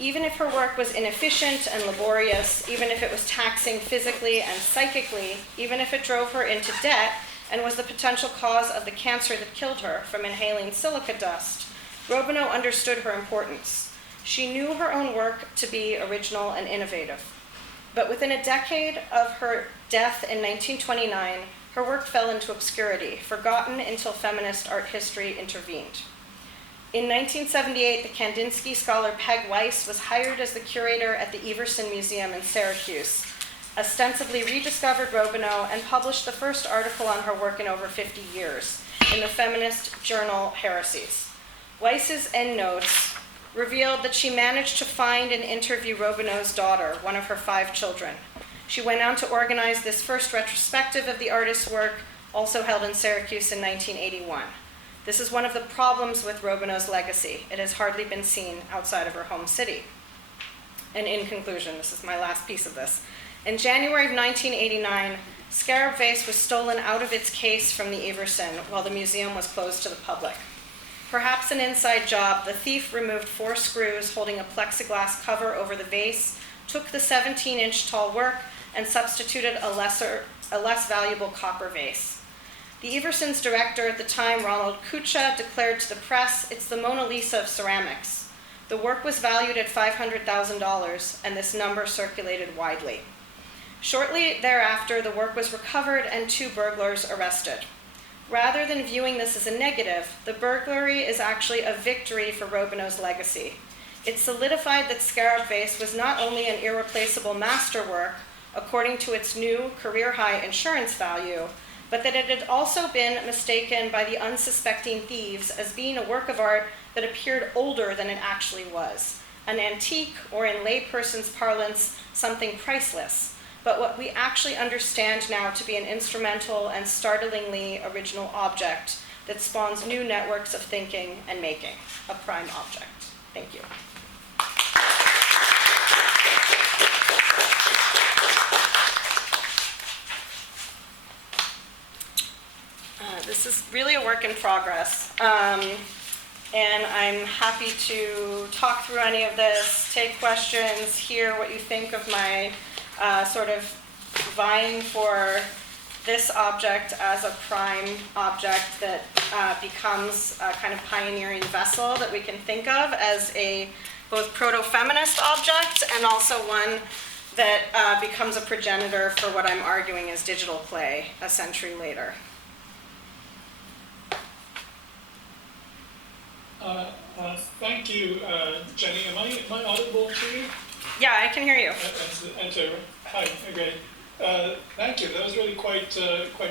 Even if her work was inefficient and laborious, even if it was taxing physically and psychically, even if it drove her into debt and was the potential cause of the cancer that killed her from inhaling silica dust, Robineau understood her importance. She knew her own work to be original and innovative. But within a decade of her death in 1929, her work fell into obscurity, forgotten until feminist art history intervened. In 1978, the Kandinsky scholar Peg Weiss was hired as the curator at the Everson Museum in Syracuse, ostensibly rediscovered Robineau, and published the first article on her work in over 50 years in the feminist journal Heresies. Weiss's endnotes revealed that she managed to find and interview Robineau's daughter, one of her 5 children. She went on to organize this first retrospective of the artist's work, also held in Syracuse in 1981. This is one of the problems with Robineau's legacy. It has hardly been seen outside of her home city. And in conclusion, this is my last piece of this. In January of 1989, scarab vase was stolen out of its case from the Everson while the museum was closed to the public. Perhaps an inside job, the thief removed 4 screws holding a plexiglass cover over the vase, took the 17-inch tall work, and substituted a less valuable copper vase. The Eversons' director at the time, Ronald Kucha, declared to the press, "It's the Mona Lisa of ceramics." The work was valued at $500,000, and this number circulated widely. Shortly thereafter, the work was recovered and 2 burglars arrested. Rather than viewing this as a negative, the burglary is actually a victory for Robineau's legacy. It solidified that Scarab Vase was not only an irreplaceable masterwork, according to its new career-high insurance value, but that it had also been mistaken by the unsuspecting thieves as being a work of art that appeared older than it actually was, an antique, or in layperson's parlance, something priceless, but what we actually understand now to be an instrumental and startlingly original object that spawns new networks of thinking and making, a prime object. Thank you. This is really a work in progress, and I'm happy to talk through any of this, take questions, hear what you think of my sort of vying for this object as a prime object that becomes a kind of pioneering vessel that we can think of as a both proto-feminist object and also one that becomes a progenitor for what I'm arguing is digital clay a century later. Thank you, Jenny. Am I audible to you? Yeah, I can hear you. Hi, great. Thank you. That was really quite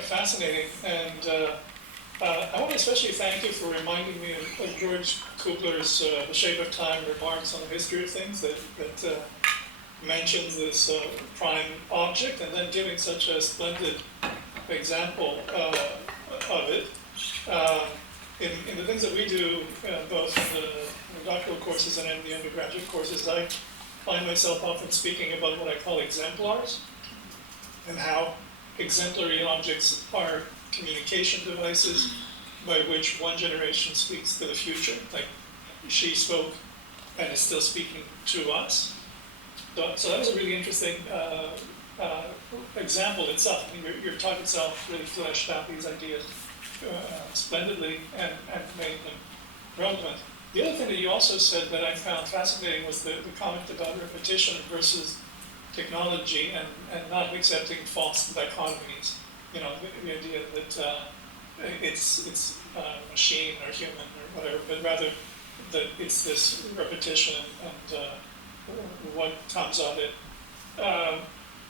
fascinating, and I want to especially thank you for reminding me of George Kubler's The Shape of Time remarks on the history of things that mentions this prime object, and then giving such a splendid example of it. In the things that we do, both in the doctoral courses and in the undergraduate courses, I find myself often speaking about what I call exemplars, and how exemplary objects are communication devices by which one generation speaks to the future. Like she spoke and is still speaking to us. So that was a really interesting example itself. I mean, your talk itself really fleshed out these ideas splendidly and made them relevant. The other thing that you also said that I found fascinating was the comment about repetition versus technology and not accepting false dichotomies. You know, the idea that it's machine or human or whatever, but rather that it's this repetition and what comes of it.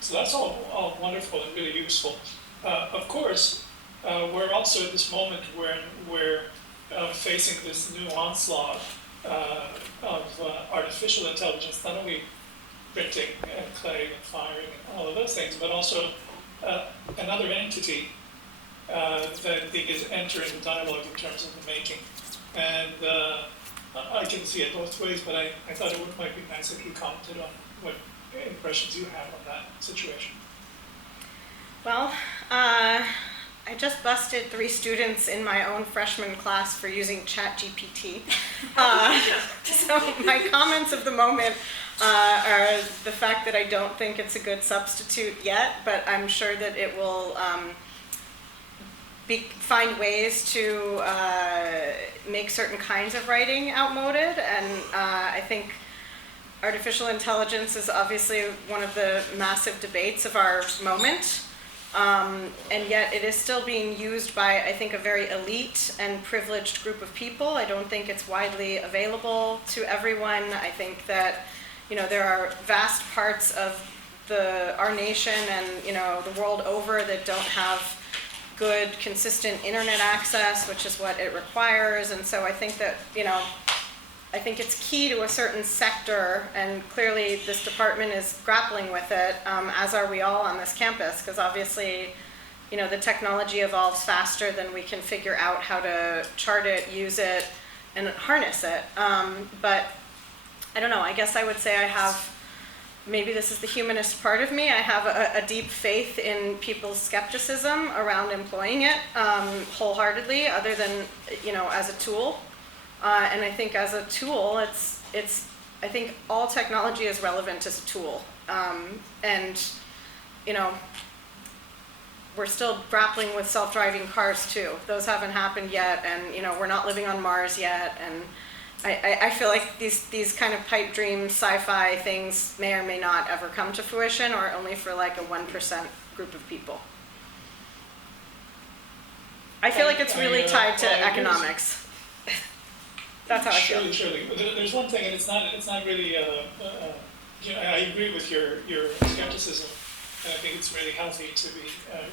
So that's all wonderful and really useful. Of course, we're also at this moment when we're facing this new onslaught of artificial intelligence, not only printing and clay and firing and all of those things, but also another entity that is entering the dialogue in terms of the making. And I can see it both ways, but I thought it might be nice if you commented on what impressions you have on that situation. Well, I just busted 3 students in my own freshman class for using ChatGPT. So my comments of the moment are the fact that I don't think it's a good substitute yet, but I'm sure that it will find ways to make certain kinds of writing outmoded, and I think artificial intelligence is obviously one of the massive debates of our moment. And yet it is still being used by, I think, a very elite and privileged group of people. I don't think it's widely available to everyone. I think that, there are vast parts of our nation and, the world over that don't have good, consistent internet access, which is what it requires. And so I think that, I think it's key to a certain sector, and clearly this department is grappling with it, as are we all on this campus, because obviously, the technology evolves faster than we can figure out how to chart it, use it, and harness it. But I don't know, I guess I would say I have, maybe this is the humanist part of me, I have a deep faith in people's skepticism around employing it wholeheartedly, other than, as a tool. And I think as a tool, I think all technology is relevant as a tool. And, you know, we're still grappling with self-driving cars too. Those haven't happened yet, and, you know, we're not living on Mars yet. And I feel like these kind of pipe dream sci-fi things may or may not ever come to fruition, or only for like a 1% group of people. I feel like it's really tied to economics. That's how I feel. Surely. But there's one thing, and it's not really, you know, I agree with your skepticism, and I think it's really healthy to be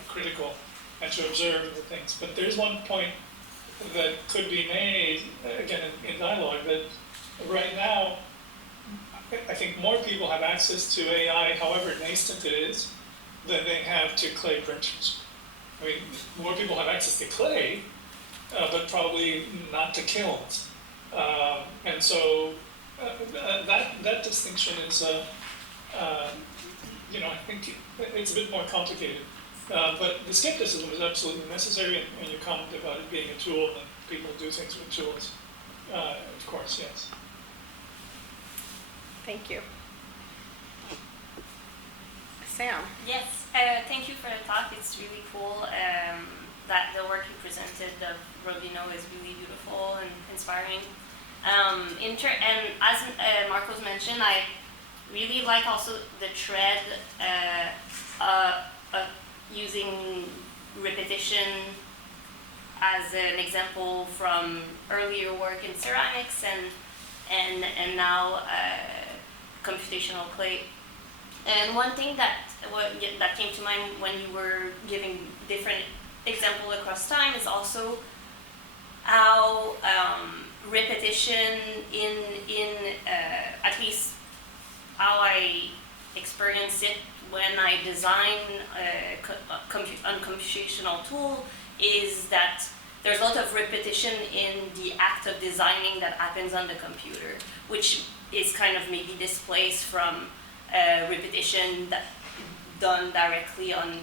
critical and to observe the things. But there's one point that could be made, again, in dialogue, that right now, I think more people have access to AI, however nascent it is, than they have to clay printers. I mean, more people have access to clay, but probably not to kilns. And so that distinction is, you know, I think it's a bit more complicated. But the skepticism is absolutely necessary, and your comment about it being a tool and people do things with tools, of course, yes. Thank you. Sam. Yes, thank you for the talk. It's really cool. That the work you presented of Rodino is really beautiful and inspiring. And as Marcos mentioned, I really like also the thread of using repetition as an example from earlier work in ceramics and now computational clay. And one thing that came to mind when you were giving different examples across time is also how repetition in at least how I experience it when I design a computational tool is that there's a lot of repetition in the act of designing that happens on the computer, which is kind of maybe displaced from repetition that done directly on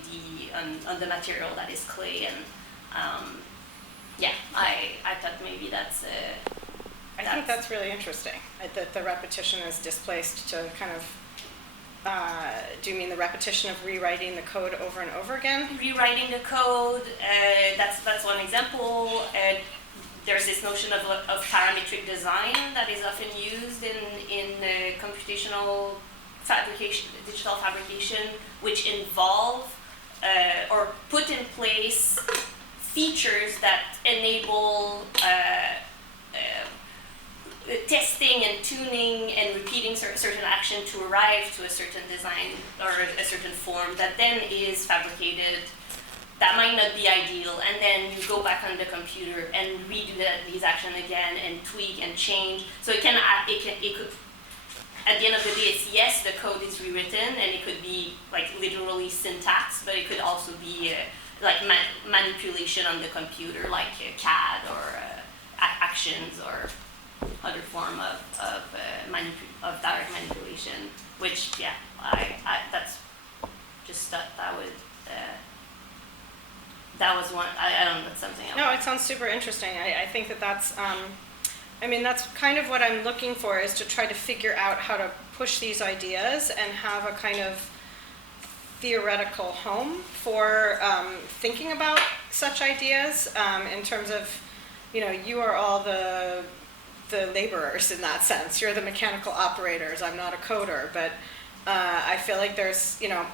the material that is clay. And yeah, I thought maybe that's I think that's really interesting, that the repetition is displaced to kind of, do you mean the repetition of rewriting the code over and over again? Rewriting the code, that's one example. There's this notion of parametric design that is often used in computational fabrication, digital fabrication, which involve or put in place features that enable testing and tuning and repeating certain action to arrive to a certain design or a certain form that then is fabricated. That might not be ideal, and then you go back on the computer and redo these actions again and tweak and change. So it could, at the end of the day, it's yes, the code is rewritten, and it could be like literally syntax, but it could also be like manipulation on the computer, like CAD or actions or other form of direct manipulation. Which, yeah, I that's just that was one. I don't know. That's something else. No, it sounds super interesting. I think that's. I mean, that's kind of what I'm looking for, is to try to figure out how to push these ideas and have a kind of theoretical home for thinking about such ideas in terms of, you know, you are all the laborers in that sense. You're the mechanical operators. I'm not a coder, but I feel like there's, you know,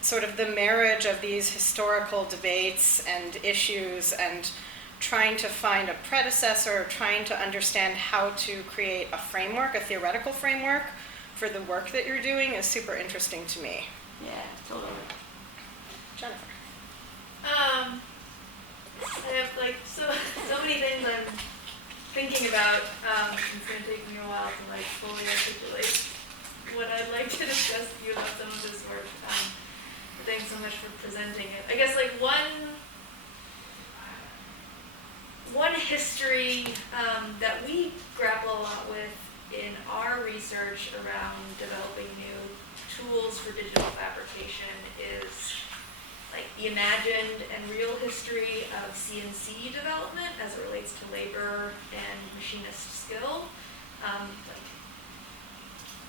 sort of the marriage of these historical debates and issues and trying to find a predecessor, trying to understand how to create a framework, a theoretical framework for the work that you're doing is super interesting to me. Yeah, totally. Jennifer. I have like so many things I'm thinking about. It's going to take me a while to like fully articulate what I'd like to discuss with you about some of this work. Thanks so much for presenting it. I guess like one history that we grapple a lot with in our research around developing new tools for digital fabrication is like the imagined and real history of CNC development as it relates to labor and machinist skill.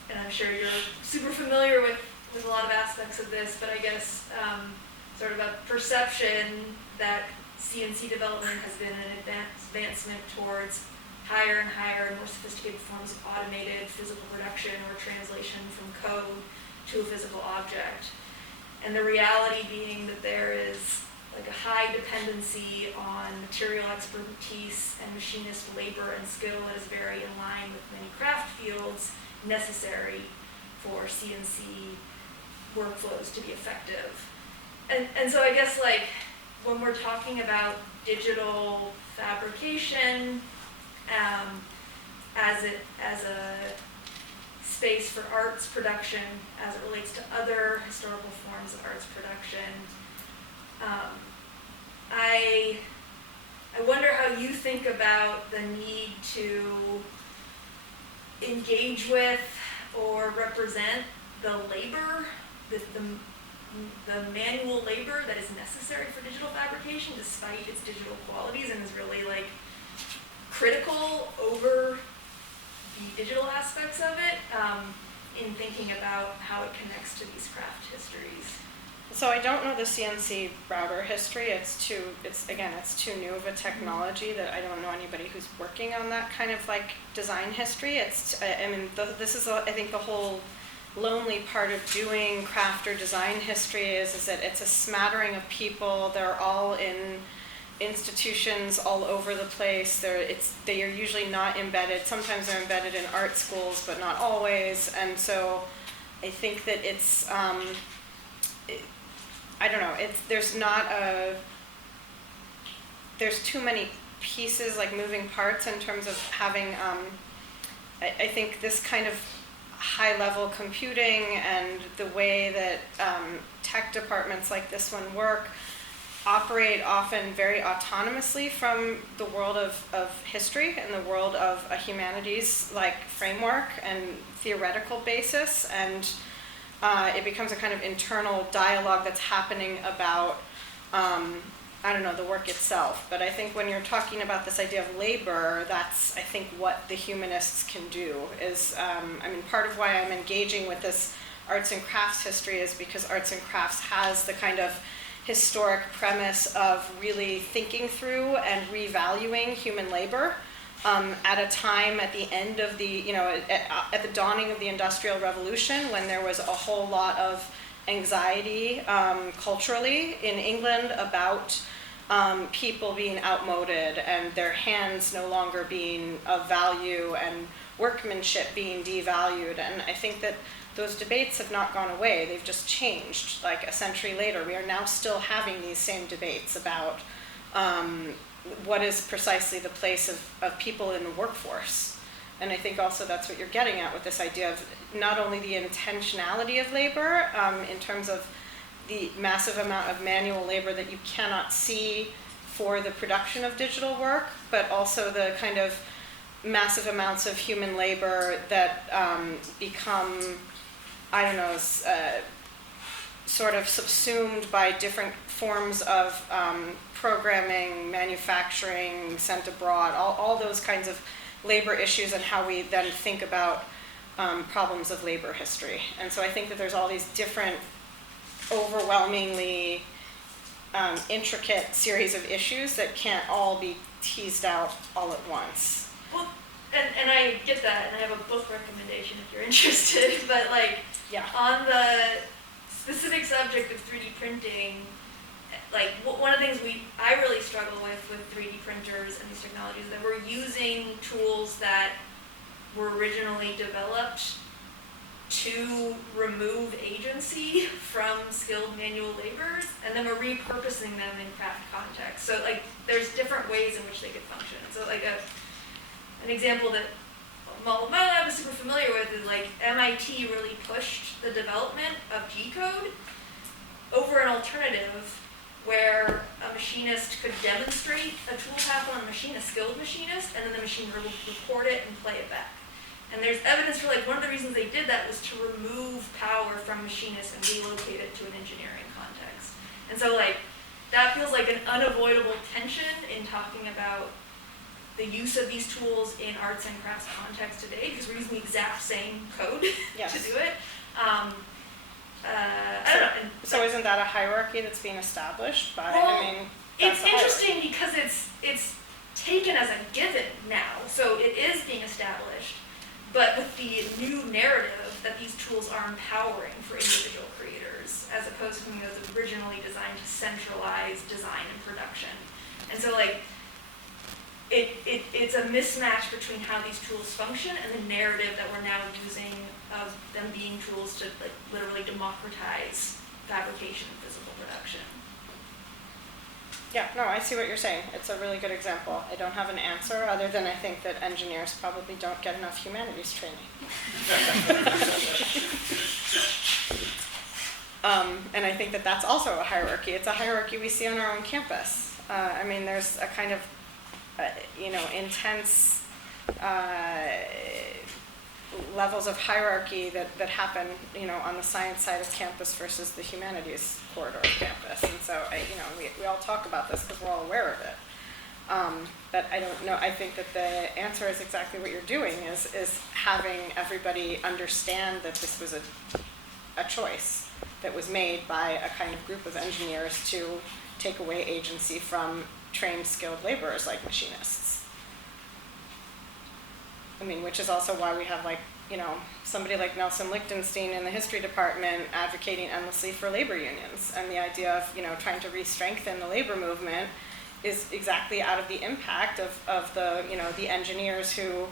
And I'm sure you're super familiar with a lot of aspects of this, but I guess sort of a perception that CNC development has been an advancement towards higher and higher and more sophisticated forms of automated physical production or translation from code to a physical object. And the reality being that there is like a high dependency on material expertise and machinist labor and skill that is very in line with many craft fields necessary for CNC workflows to be effective. And so I guess like when we're talking about digital fabrication as a space for arts production as it relates to other historical forms of arts production, I wonder how you think about the need to engage with or represent the labor, the manual labor that is necessary for digital fabrication despite its digital qualities and is really like critical over the digital aspects of it in thinking about how it connects to these craft histories. So I don't know the CNC router history. It's too new of a technology that I don't know anybody who's working on that kind of like design history. This is I think the whole lonely part of doing craft or design history is that it's a smattering of people. They're all in institutions all over the place. They are usually not embedded. Sometimes they're embedded in art schools, but not always. And so I think that it's I don't know. There's too many pieces, like moving parts, in terms of having. I think this kind of high-level computing and the way that tech departments like this one work operate often very autonomously from the world of history and the world of a humanities like framework and theoretical basis, and it becomes a kind of internal dialogue that's happening about the work itself. But I think when you're talking about this idea of labor, that's I think what the humanists can do is part of why I'm engaging with this arts and crafts history is because arts and crafts has the kind of historic premise of really thinking through and revaluing human labor at a time at the end of at the dawning of the Industrial Revolution, when there was a whole lot of anxiety culturally in England about people being outmoded and their hands no longer being of value and workmanship being devalued. And I think that those debates have not gone away. They've just changed. Like a century later, we are now still having these same debates about what is precisely the place of people in the workforce. And I think also that's what you're getting at with this idea of not only the intentionality of labor in terms of the massive amount of manual labor that you cannot see for the production of digital work, but also the kind of massive amounts of human labor that become, sort of subsumed by different forms of programming, manufacturing, sent abroad, all those kinds of labor issues, and how we then think about problems of labor history. And so I think that there's all these different, overwhelmingly intricate series of issues that can't all be teased out all at once. Well, and I get that, and I have a book recommendation if you're interested, but on the specific subject of 3D printing, one of the things I really struggle with 3D printers and these technologies is that we're using tools that were originally developed to remove agency from skilled manual laborers, and then we're repurposing them in craft context. So there's different ways in which they could function. So an example that my lab is super familiar with is MIT really pushed the development of G-code over an alternative where a machinist could demonstrate a tool path on a skilled machinist, and then the machine would record it and play it back. And there's evidence for one of the reasons they did that was to remove power from machinists and relocate it to an engineering context. And so like, that feels like an unavoidable tension in talking about the use of these tools in arts and crafts context today, because we're using the exact same code Yes. to do it. I don't know. And So isn't that a hierarchy that's being established by, Well, I mean, that's it's the hierarchy. interesting because it's taken as a given now, so it is being established, but with the new narrative that these tools are empowering for individual creators, as opposed to something that was originally designed to centralize design and production. And so like, it's a mismatch between how these tools function and the narrative that we're now using of them being tools to like literally democratize fabrication and physical production. Yeah, no, I see what you're saying. It's a really good example. I don't have an answer other than I think that engineers probably don't get enough humanities training. And I think that that's also a hierarchy. It's a hierarchy we see on our own campus. I mean, there's a kind of, intense levels of hierarchy that happen, on the science side of campus versus the humanities corridor of campus. And so, we all talk about this because we're all aware of it. But I don't know, I think that the answer is exactly what you're doing, is having everybody understand that this was a choice that was made by a kind of group of engineers to take away agency from trained, skilled laborers like machinists. I mean, which is also why we have somebody like Nelson Lichtenstein in the history department advocating endlessly for labor unions. And the idea of, trying to re-strengthen the labor movement is exactly out of the impact of the, the engineers who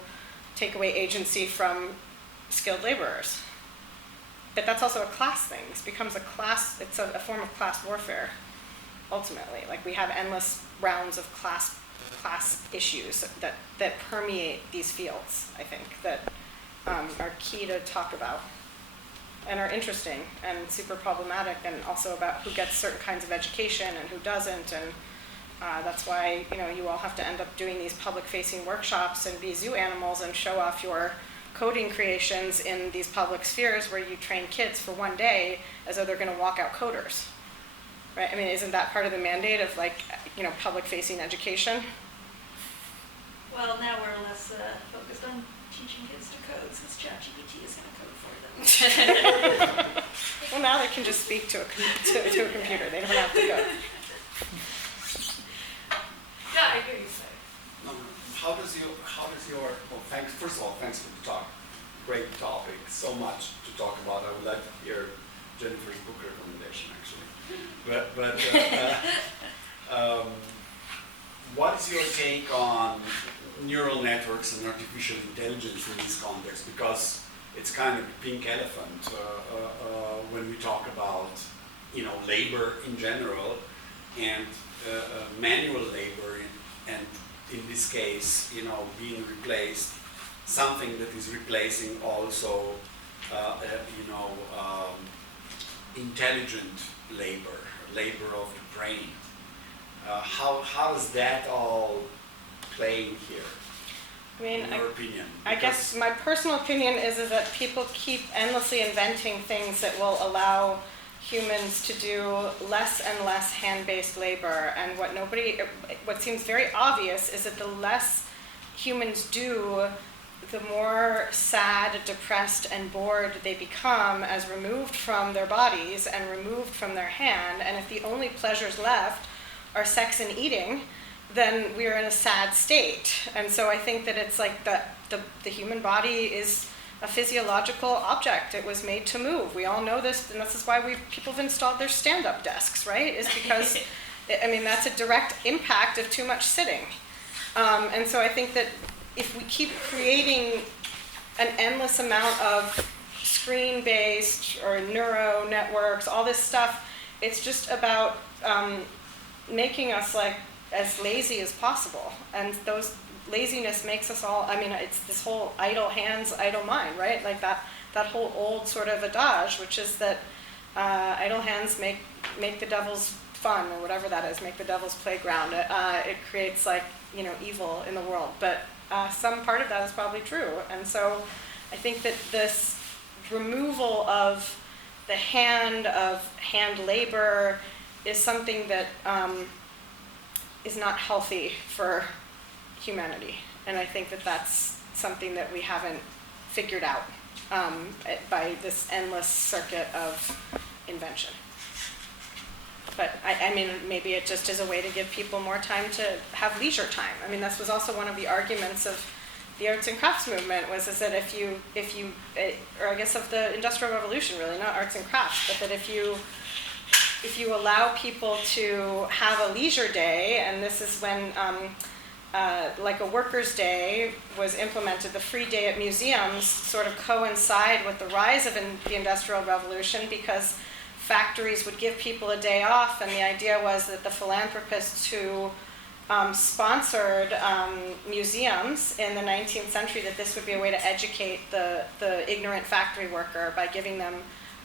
take away agency from skilled laborers. But that's also a class thing. This becomes it's a form of class warfare, ultimately. Like, we have endless rounds of class issues that permeate these fields, I think, that are key to talk about and are interesting and super problematic, and also about who gets certain kinds of education and who doesn't. And that's why, you all have to end up doing these public-facing workshops and be zoo animals and show off your coding creations in these public spheres where you train kids for one day as though they're going to walk out coders. Right? I mean, isn't that part of the mandate of public-facing education? Well, now we're less focused on teaching kids to code, since ChatGPT is going to code for them. Well, now they can just speak to a computer. They don't have to go. Yeah, I hear you say. How does your, thanks, first of all, thanks for the talk. Great topic, so much to talk about. I would like to hear Jennifer's book recommendation, actually. But what is your take on neural networks and artificial intelligence in this context? Because it's kind of a pink elephant when we talk about, labor in general and manual labor, and in this case, being replaced, something that is replacing also, intelligent labor of the brain. How is that all playing here, I mean, in your opinion? I guess my personal opinion is that people keep endlessly inventing things that will allow humans to do less and less hand-based labor. And what seems very obvious is that the less humans do, the more sad, depressed, and bored they become as removed from their bodies and removed from their hand. And if the only pleasures left are sex and eating, then we're in a sad state. And so I think that it's like the human body is a physiological object. It was made to move. We all know this, and this is why people have installed their stand-up desks, right? Is because, that's a direct impact of too much sitting. And so I think that if we keep creating an endless amount of screen-based or neuro networks, all this stuff, it's just about making us as lazy as possible. And those laziness makes us all, it's this whole idle hands, idle mind, right? Like that whole old sort of adage, which is that idle hands make the devil's fun, or whatever that is, make the devil's playground. It creates evil in the world. But some part of that is probably true. And so I think that this removal of hand labor is something that is not healthy for humanity. And I think that that's something that we haven't figured out by this endless circuit of invention. But I mean, maybe it just is a way to give people more time to have leisure time. I mean, this was also one of the arguments of the arts and crafts movement is that if you, or I guess of the Industrial Revolution really, not arts and crafts, but that if you allow people to have a leisure day, and this is when like a workers' day was implemented, the free day at museums sort of coincide with the rise of the Industrial Revolution because factories would give people a day off, and the idea was that the philanthropists who sponsored museums in the 19th century, that this would be a way to educate the ignorant factory worker by giving them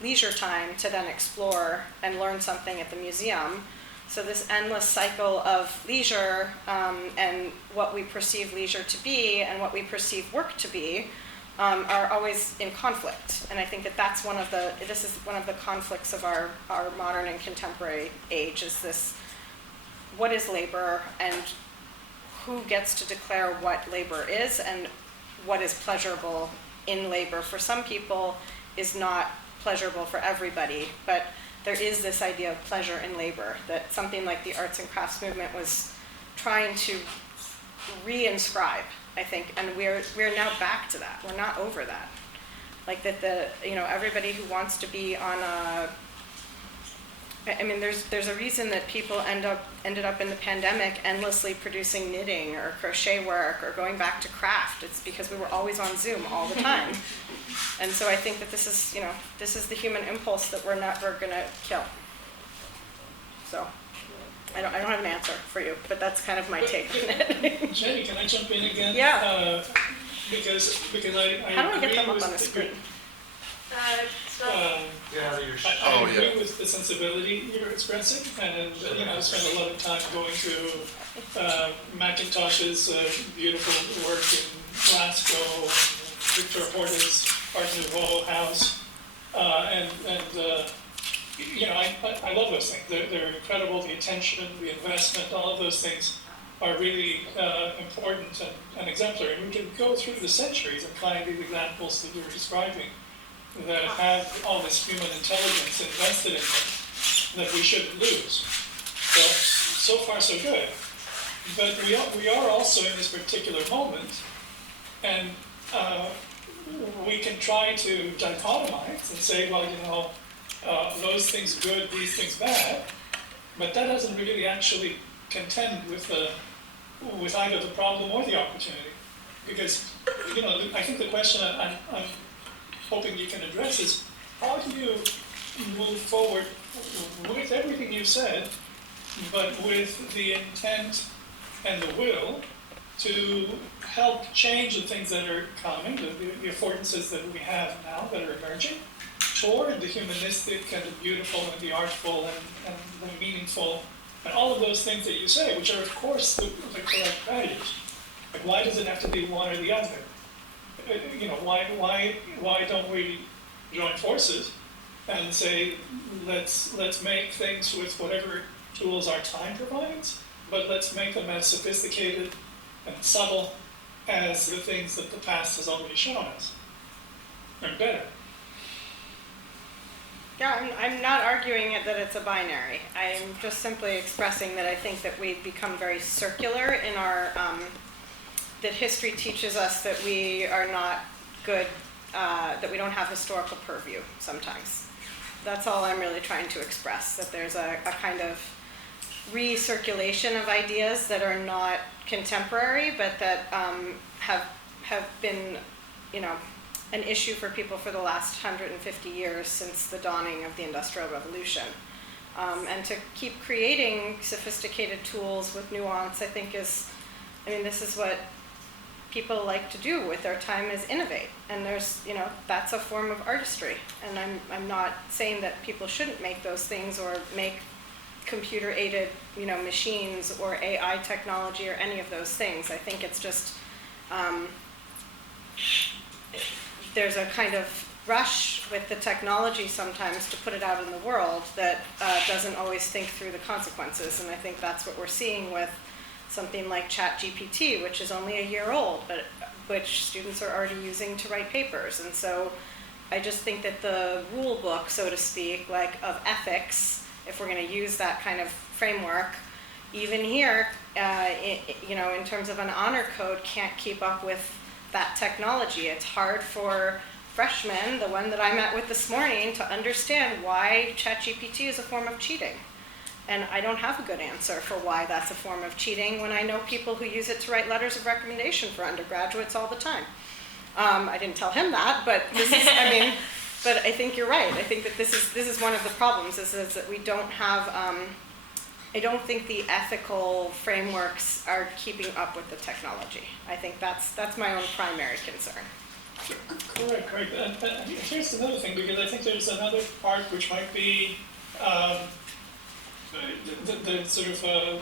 leisure time to then explore and learn something at the museum. So this endless cycle of leisure and what we perceive leisure to be and what we perceive work to be are always in conflict. And I think that this is one of the conflicts of our modern and contemporary age, is this, what is labor and who gets to declare what labor is and what is pleasurable in labor. For some people is not pleasurable for everybody, but there is this idea of pleasure in labor that something like the arts and crafts movement was trying to reinscribe, I think, and we're now back to that. We're not over that. Like that everybody who wants to be on a, I mean, there's a reason that people ended up in the pandemic endlessly producing knitting or crochet work or going back to craft. It's because we were always on Zoom all the time. And so I think that this is the human impulse that we're never gonna kill. So I don't have an answer for you, but that's kind of my take on it. Jenny, can I jump in again? Yeah. Because I How do I get agree them up with on the screen? Get out of your I Oh, agree yeah. with the sensibility you're expressing, and I spent a lot of time going through Macintosh's beautiful work in Glasgow, Victor Horta's Art Nouveau house, and I love those things. They're incredible. The attention, the investment, all of those things are really important and exemplary. And we can go through the centuries and find these examples that you're describing that have all this human intelligence invested in them that we shouldn't lose. So far so good. But we are also in this particular moment, and we can try to dichotomize and say, well, those things good, these things bad, but that doesn't really actually contend with either the problem or the opportunity. Because, I think the question I'm hoping you can address is, how do you move forward with everything you've said, but with the intent and the will to help change the things that are coming, the affordances that we have now that are emerging, toward the humanistic and the beautiful and the artful and the meaningful, and all of those things that you say, which are of course the correct values. Like, why does it have to be one or the other? Why don't we join forces and say, let's make things with whatever tools our time provides, but let's make them as sophisticated and subtle as the things that the past has already shown us, and better. Yeah, I'm not arguing that it's a binary. I'm just simply expressing that I think that we've become very circular in our, that history teaches us that we are not good, that we don't have historical purview sometimes. That's all I'm really trying to express, that there's a kind of recirculation of ideas that are not contemporary, but that have been, an issue for people for the last 150 years since the dawning of the Industrial Revolution. And to keep creating sophisticated tools with nuance, I think this is what people like to do with their time, is innovate. And there's, that's a form of artistry. And I'm not saying that people shouldn't make those things or make computer-aided, machines or AI technology or any of those things. I think it's just, there's a kind of rush with the technology sometimes to put it out in the world that doesn't always think through the consequences. And I think that's what we're seeing with something like ChatGPT, which is only a year old, but which students are already using to write papers. And so I just think that the rule book, so to speak, like of ethics, if we're going to use that kind of framework, even here, in terms of an honor code, can't keep up with that technology. It's hard for freshmen, the one that I met with this morning, to understand why ChatGPT is a form of cheating. And I don't have a good answer for why that's a form of cheating when I know people who use it to write letters of recommendation for undergraduates all the time. I didn't tell him that, but this is, but I think you're right. I think that this is one of the problems is that we don't have, I don't think the ethical frameworks are keeping up with the technology. I think that's my own primary concern. Correct. And here's another thing, because I think there's another part which might be the sort of,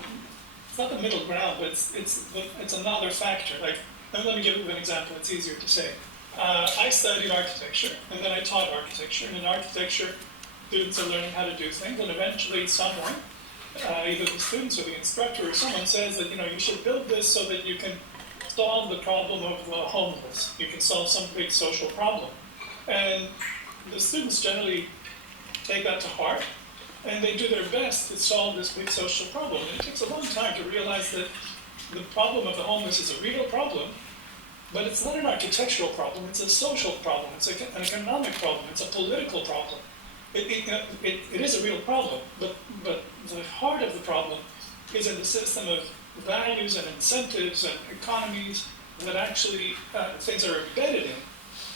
it's not the middle ground, but it's another factor. Like, let me give you an example, it's easier to say. I studied architecture, and then I taught architecture. And in architecture, students are learning how to do things, and eventually someone, either the students or the instructor or someone says that, you should build this so that you can solve the problem of the homeless. You can solve some big social problem. And the students generally take that to heart, and they do their best to solve this big social problem. And it takes a long time to realize that the problem of the homeless is a real problem, but it's not an architectural problem, it's a social problem, it's an economic problem, it's a political problem. It is a real problem, but the heart of the problem is in the system of values and incentives and economies that actually things are embedded in.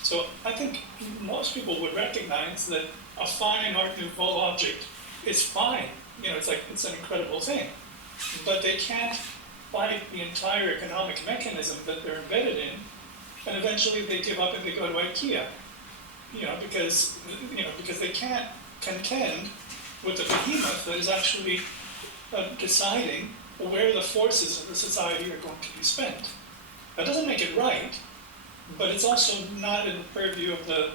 So I think most people would recognize that a fine Art Nouveau object is fine. It's an incredible thing. But they can't fight the entire economic mechanism that they're embedded in, and eventually they give up and they go to IKEA. Because they can't contend with the behemoth that is actually deciding where the forces of the society are going to be spent. That doesn't make it right, but it's also not in the purview of the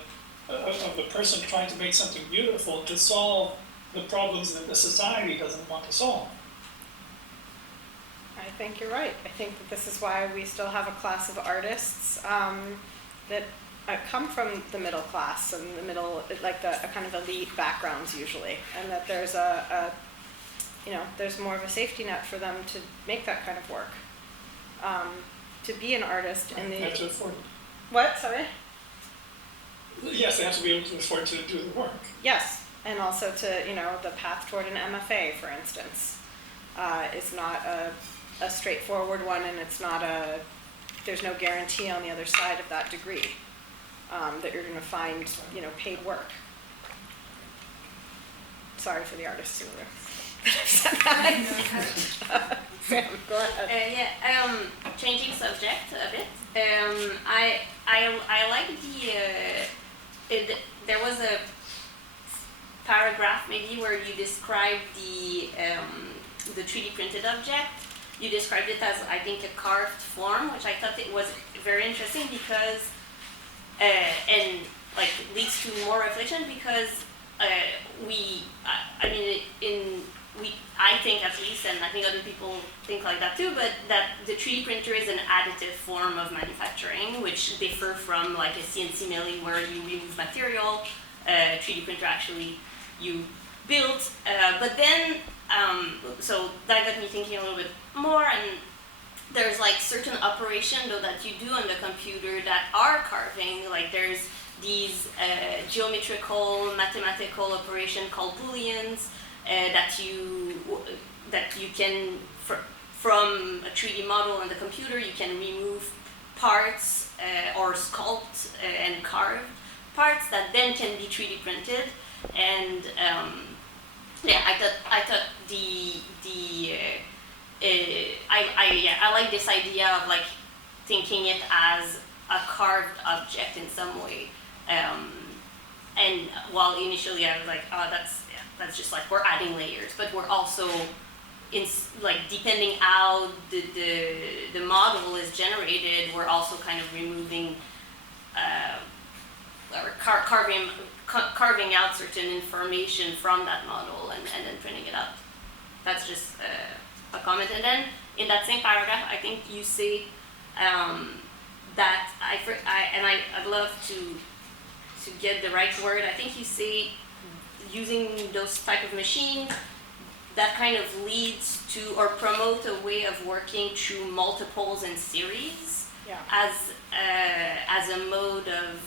person trying to make something beautiful to solve the problems that the society doesn't want to solve. I think you're right. I think that this is why we still have a class of artists that come from the middle class and the middle, like the kind of elite backgrounds usually, and that there's there's more of a safety net for them to make that kind of work. To be an artist in the... They have to afford it. What? Sorry? Yes, they have to be able to afford to do the work. Yes, and also to, the path toward an MFA, for instance, is not a straightforward one, and there's no guarantee on the other side of that degree that you're going to find, paid work. Sorry for the artists in the room. Sam, go ahead. Changing subject a bit. I like there was a paragraph maybe where you described the 3D printed object. You described it as, I think, a carved form, which I thought it was very interesting because and leads to more reflection because I think at least, and I think other people think like that too, but that the 3D printer is an additive form of manufacturing, which differ from like a CNC milling where you remove material. 3D printer actually you build, but then so that got me thinking a little bit more, and there's like certain operation though that you do on the computer that are carving, like there's these geometrical mathematical operation called booleans that you can from a 3D model on the computer you can remove parts or sculpt and carve parts that then can be 3D printed, and I thought I like this idea of like thinking it as a carved object in some way, and while initially I was like, oh, that's just like we're adding layers, but we're also depending how the model is generated, we're also kind of removing or carving out certain information from that model and then printing it out. That's just a comment. And then in that same paragraph, I think you say that I'd love to get the right word. I think you say using those type of machines that kind of leads to or promote a way of working through multiples and series as a mode of.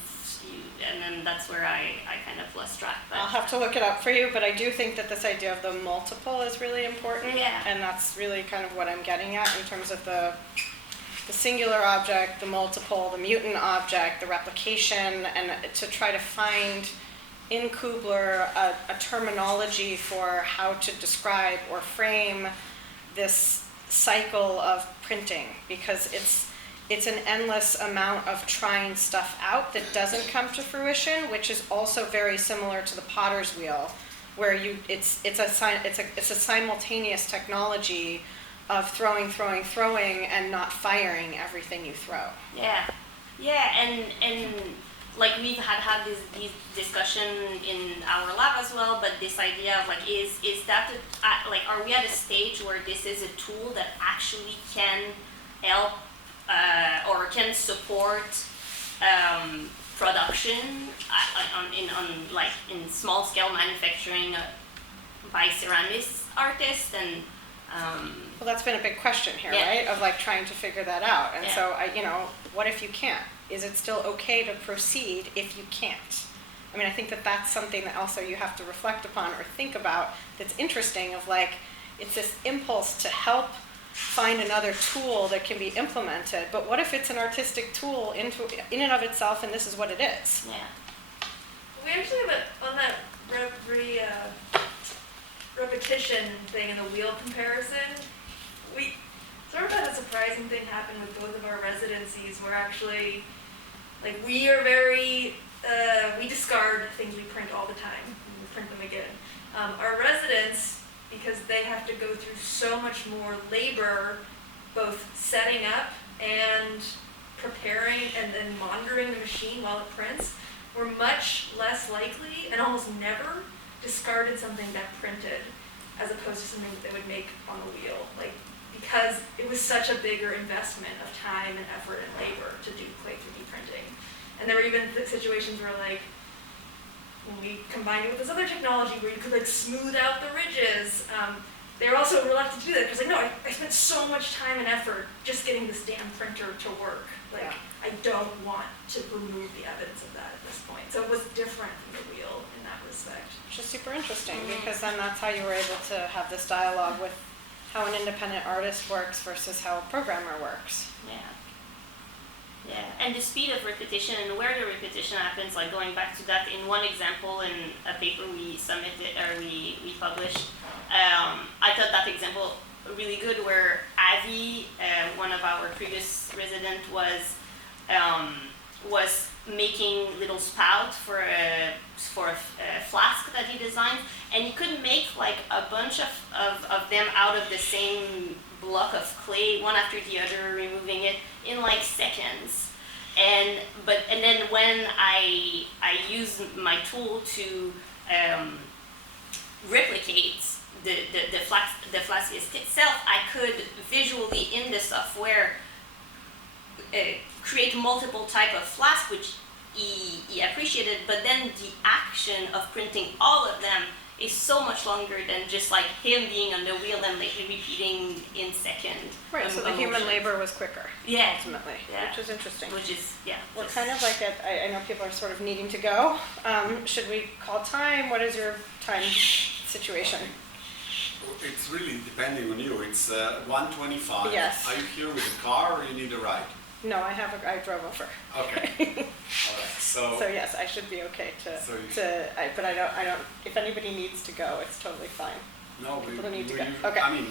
And then that's where I kind of lost track. But I'll have to look it up for you, but I do think that this idea of the multiple is really important. Yeah. And that's really kind of what I'm getting at in terms of the singular object, the multiple, the mutant object, the replication, and to try to find in Kubler a terminology for how to describe or frame this cycle of printing, because it's an endless amount of trying stuff out that doesn't come to fruition, which is also very similar to the potter's wheel, where it's a simultaneous technology of throwing, and not firing everything you throw. And like we've had these discussion in our lab as well, but this idea of like is that like are we at a stage where this is a tool that actually can help or can support production in small scale manufacturing by ceramics artists and well, that's been a big question here, right? Of like trying to figure that out. And so what if you can't? Is it still okay to proceed if you can't? I mean, I think that that's something that also you have to reflect upon or think about that's interesting of like, it's this impulse to help find another tool that can be implemented, but what if it's an artistic tool in and of itself and this is what it is? Yeah. We actually have on that repetition thing and the wheel comparison, we sort of had a surprising thing happen with both of our residencies where actually, like we are very, we discard things we print all the time, and we print them again. Our residents, because they have to go through so much more labor, both setting up and preparing and then monitoring the machine while it prints, were much less likely and almost never discarded something that printed as opposed to something that they would make on the wheel. Like, because it was such a bigger investment of time and effort and labor to do clay 3D printing. And there were even situations where like, when we combined it with this other technology where you could like smooth out the ridges, they were also reluctant to do that because like, no, I spent so much time and effort just getting this damn printer to work. Like, I don't want to remove the evidence of that at this point. So it was different from the wheel in that respect. Which is super interesting because then that's how you were able to have this dialogue with how an independent artist works versus how a programmer works. Yeah, and the speed of repetition and where the repetition happens, like going back to that in one example in a paper we submitted or we published, I thought that example really good where Avi, one of our previous residents, was making little spout for a flask that he designed, and he could make like a bunch of them out of the same block of clay, one after the other, removing it in like seconds. And then when I use my tool to replicate the flask itself, I could visually in the software create multiple type of flask, which he appreciated, but then the action of printing all of them is so much longer than just like him being on the wheel and like repeating in second. Right, so the human labor was quicker, ultimately, which is interesting. We're kind of like I know people are sort of needing to go. Should we call time? What is your time situation? It's really depending on you. It's 1:25. Yes. Are you here with a car or you need a ride? No, I drove over. Okay. All right. So yes, I should be okay but I don't. If anybody needs to go, it's totally fine. No, People don't need to we go. usually, Okay. I mean,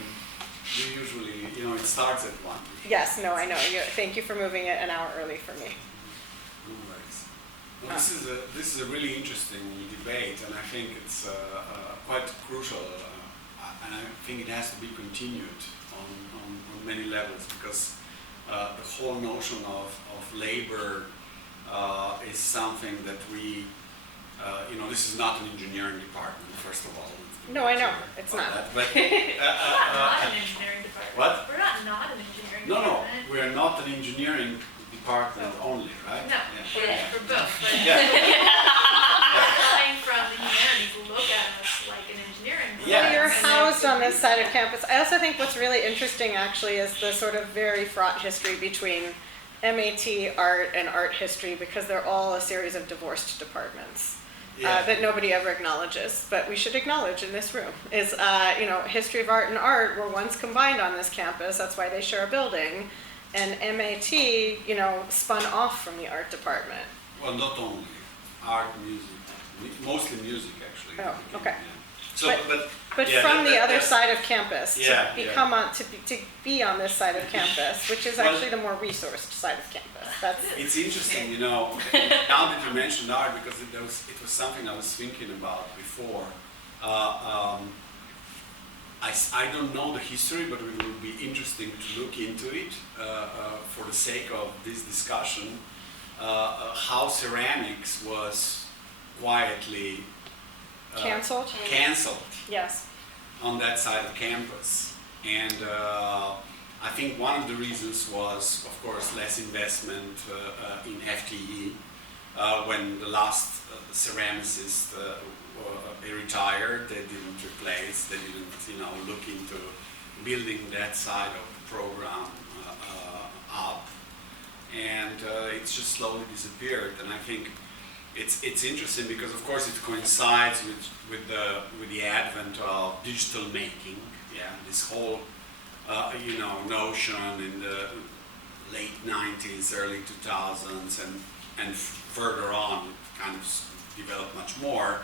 we usually, it starts at 1. Yes, no, I know. Thank you for moving it an hour early for me. No worries. Well, this is a really interesting debate, and I think it's quite crucial, and I think it has to be continued on many levels because the whole notion of labor is something that we, this is not an engineering department, first of all. No, I know, it's not. But, We're not an engineering department. What? We're not an engineering no, department. we are not an engineering department only, right? No, Yeah. we're both, but Yeah. coming from the humanities look at us like an engineering department. Yeah. Well, you're And housed then- on this side of campus. I also think what's really interesting actually is the sort of very fraught history between MAT art and art history, because they're all a series of divorced departments. Yeah. That nobody ever acknowledges, but we should acknowledge in this room, is, history of art and art were once combined on this campus, that's why they share a building, and MAT, spun off from the art department. Well, not only art, music, mostly music actually. Oh, okay. Yeah. So, But but yeah, from the other that's- side of campus, Yeah, to yeah. become on, to be on this side of campus, which is Well- actually the more resourced side of campus, that's, It's interesting, now that you mentioned art, because it was something I was thinking about before. I don't know the history, but it would be interesting to look into it for the sake of this discussion. How ceramics was quietly canceled, canceled yes. on that side of campus. And I think one of the reasons was, of course, less investment in FTE. When the last ceramicist retired, they didn't replace, they didn't, look into building that side of the program up. And it's just slowly disappeared. And I think it's interesting because, of course, it coincides with the advent of digital making. Yeah, this whole notion in the late 90s, early 2000s, and further on, kind of developed much more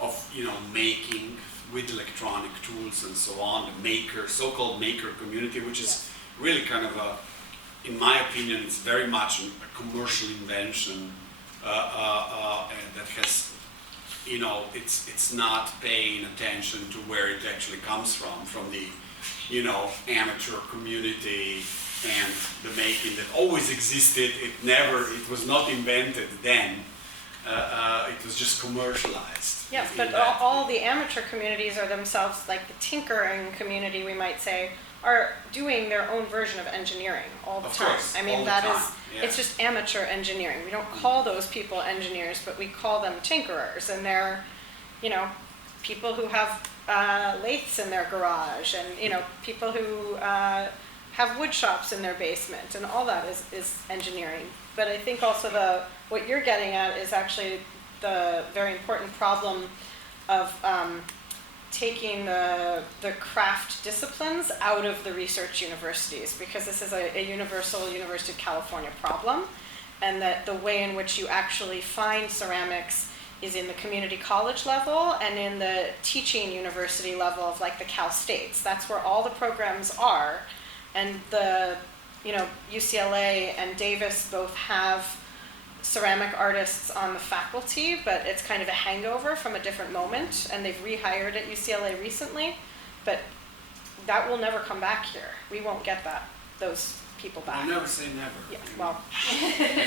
of making with electronic tools and so on. The so-called maker community, which is really kind of in my opinion, it's very much a commercial invention that has, it's not paying attention to where it actually comes from the, amateur community and the making that always existed. It was not invented then. It was just commercialized. Yes, in but that. all the amateur communities are themselves, like the tinkering community, we might say, are doing their own version of engineering all the Of time. course, I mean, all the that time, is, yeah. it's just amateur engineering. We don't call those people engineers, but we call them tinkerers, and they're, people who have lathes in their garage, and people who have wood shops in their basement, and all that is engineering. But I think also what you're getting at is actually the very important problem of taking the craft disciplines out of the research universities, because this is a universal University of California problem, and that the way in which you actually find ceramics is in the community college level and in the teaching university level of like the Cal States. That's where all the programs are, and the UCLA and Davis both have ceramic artists on the faculty, but it's kind of a hangover from a different moment, and they've rehired at UCLA recently, but that will never come back here. We won't get those people back. I'll never say never. Yeah, well,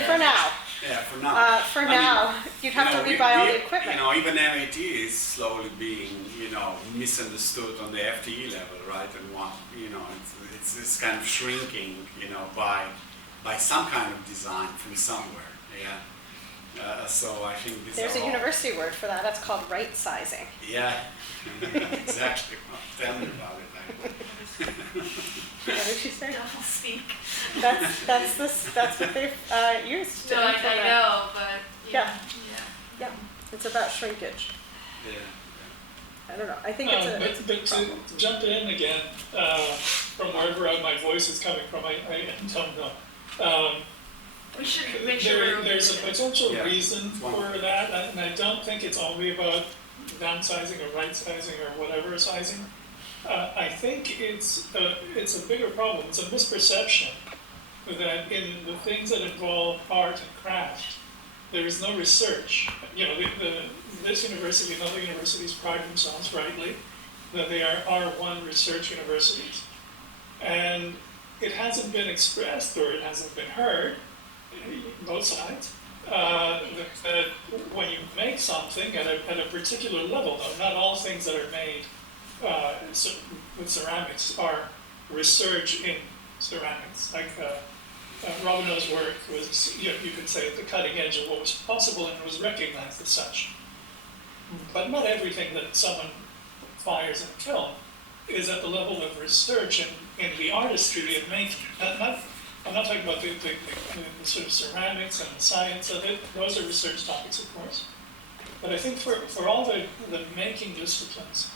for now. Yeah, for now. For now, you'd have to rebuy all the equipment. Even MAT is slowly being, misunderstood on the FTE level, right? And it's kind of shrinking, by some kind of design from somewhere. Yeah. So I think There's a university word for that. That's called right sizing. Yeah. Exactly. Well, tell me about it. What did she say? Double speak. That's what they've used to No, I implement. know, but Yeah. yeah. Yeah, it's about shrinkage. Yeah. I don't know. I think it's a But to jump in again, from wherever my voice is coming from, I don't know. We should make sure There's a potential Yeah. reason It's one. for that, and I don't think it's only about downsizing or right sizing or whatever sizing. I think it's a bigger problem. It's a misperception that in the things that involve art and craft, there is no research. This university and other universities pride themselves rightly that they are R1 research universities. And it hasn't been expressed or it hasn't been heard, both sides, that when you make something at a particular level, though, not all things that are made with ceramics are research in ceramics. Like Robineau's work was, you could say, at the cutting edge of what was possible and was recognized as such. But not everything that someone fires in film is at the level of research in the artistry of making. I'm not talking about the sort of ceramics and the science of it. Those are research topics, of course. But I think for all the making disciplines,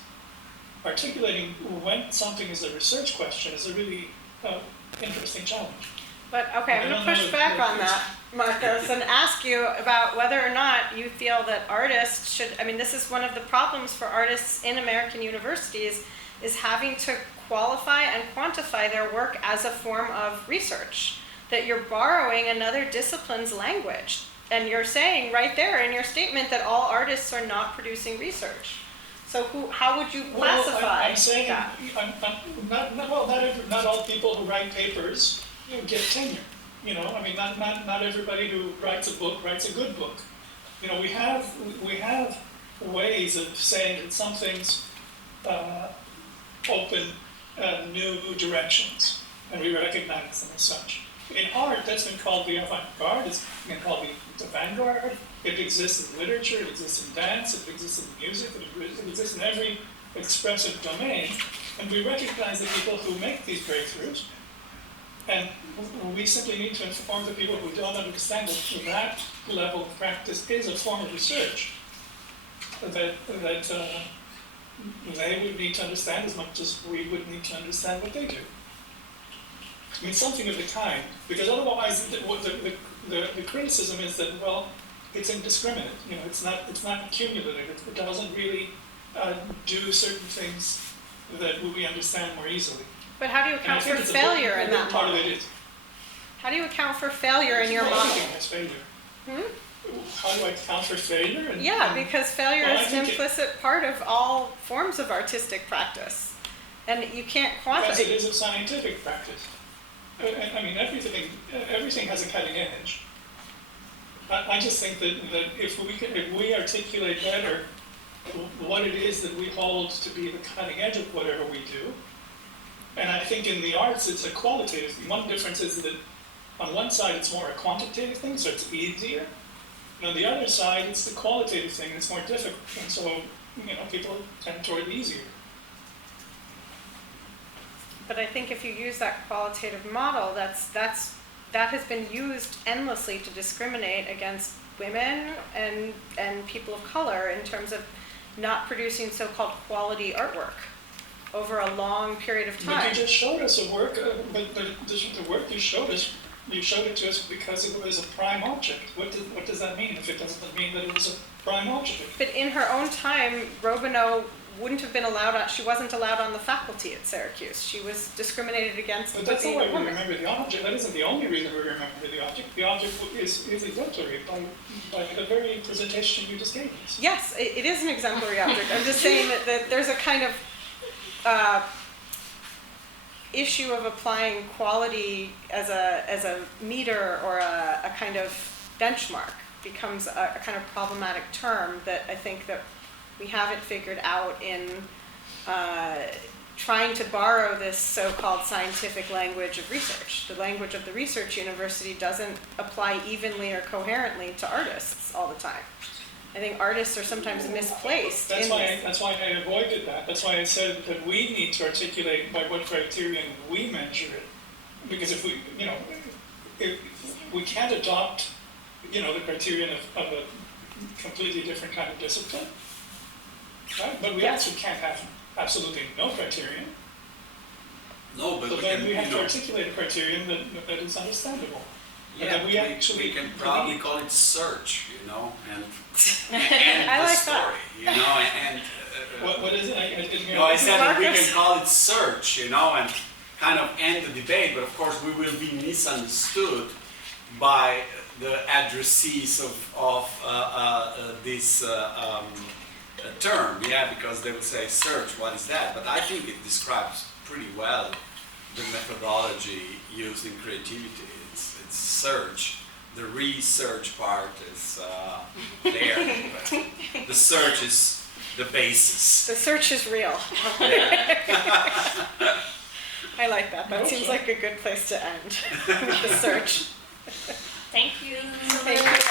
articulating when something is a research question is a really interesting challenge. But okay, I'm going to push back on that, Marcos, and ask you about whether or not you feel that artists should, I mean, this is one of the problems for artists in American universities, is having to qualify and quantify their work as a form of research. That you're borrowing another discipline's language. And you're saying right there in your statement that all artists are not producing research. So how would you classify I'm saying, that? not all people who write papers get tenure. I mean, not everybody who writes a book writes a good book. We have ways of saying that some things open new directions, and we recognize them as such. In art, that's been called the avant-garde, it's been called the vanguard. It exists in literature, it exists in dance, it exists in music, it exists in every expressive domain, and we recognize the people who make these breakthroughs, and we simply need to inform the people who don't understand that that level of practice is a form of research that they would need to understand as much as we would need to understand what they do. I mean, something of the kind, because otherwise the criticism is that, well, it's indiscriminate. It's not cumulative. It doesn't really do certain things that we understand more easily. But how do you account for failure in that model? How do you account for failure in your model? Everything has failure. How do I account for failure? Because failure is an implicit part of all forms of artistic practice. And you can't quantify. Because it is a scientific practice. I mean, everything has a cutting edge. I just think that if we articulate better what it is that we hold to be the cutting edge of whatever we do, and I think in the arts it's a qualitative thing. One difference is that on one side it's more a quantitative thing, so it's easier. And on the other side it's the qualitative thing, it's more difficult. And so, people tend toward the easier. But I think if you use that qualitative model, that has been used endlessly to discriminate against women and people of color in terms of not producing so-called quality artwork over a long period of time. But you just showed us a work, but the work you showed it to us because it was a prime object. What does that mean if it doesn't mean that it was a prime object? But in her own time, Robineau wouldn't have been allowed she wasn't allowed on the faculty at Syracuse. She was discriminated against. But that's not why we remember the object. That isn't the only reason we remember the object. The object is exemplary by the very presentation you just gave us. Yes, it is an exemplary object. I'm just saying that there's a kind of issue of applying quality as a meter or a kind of benchmark becomes a kind of problematic term that I think that we haven't figured out in trying to borrow this so-called scientific language of research. The language of the research university doesn't apply evenly or coherently to artists all the time. I think artists are sometimes misplaced. That's why I avoided that. That's why I said that we need to articulate by what criterion we measure it. Because if we can't adopt, the criterion of a completely different kind of discipline, right? But we also can't have absolutely no criterion. No, but so then we have to articulate a criterion that is understandable. Yeah, we can probably call it search, and I the like story, that. What is it? I said that we can call it search, and kind of end the debate, but of course we will be misunderstood by the addressees of this term, because they would say search, what is that? But I think it describes pretty well the methodology used in creativity. It's search the research part is there, but the search is the basis. The search is real. I like that. That seems like a good place to end. The search. Thank you. Thank you.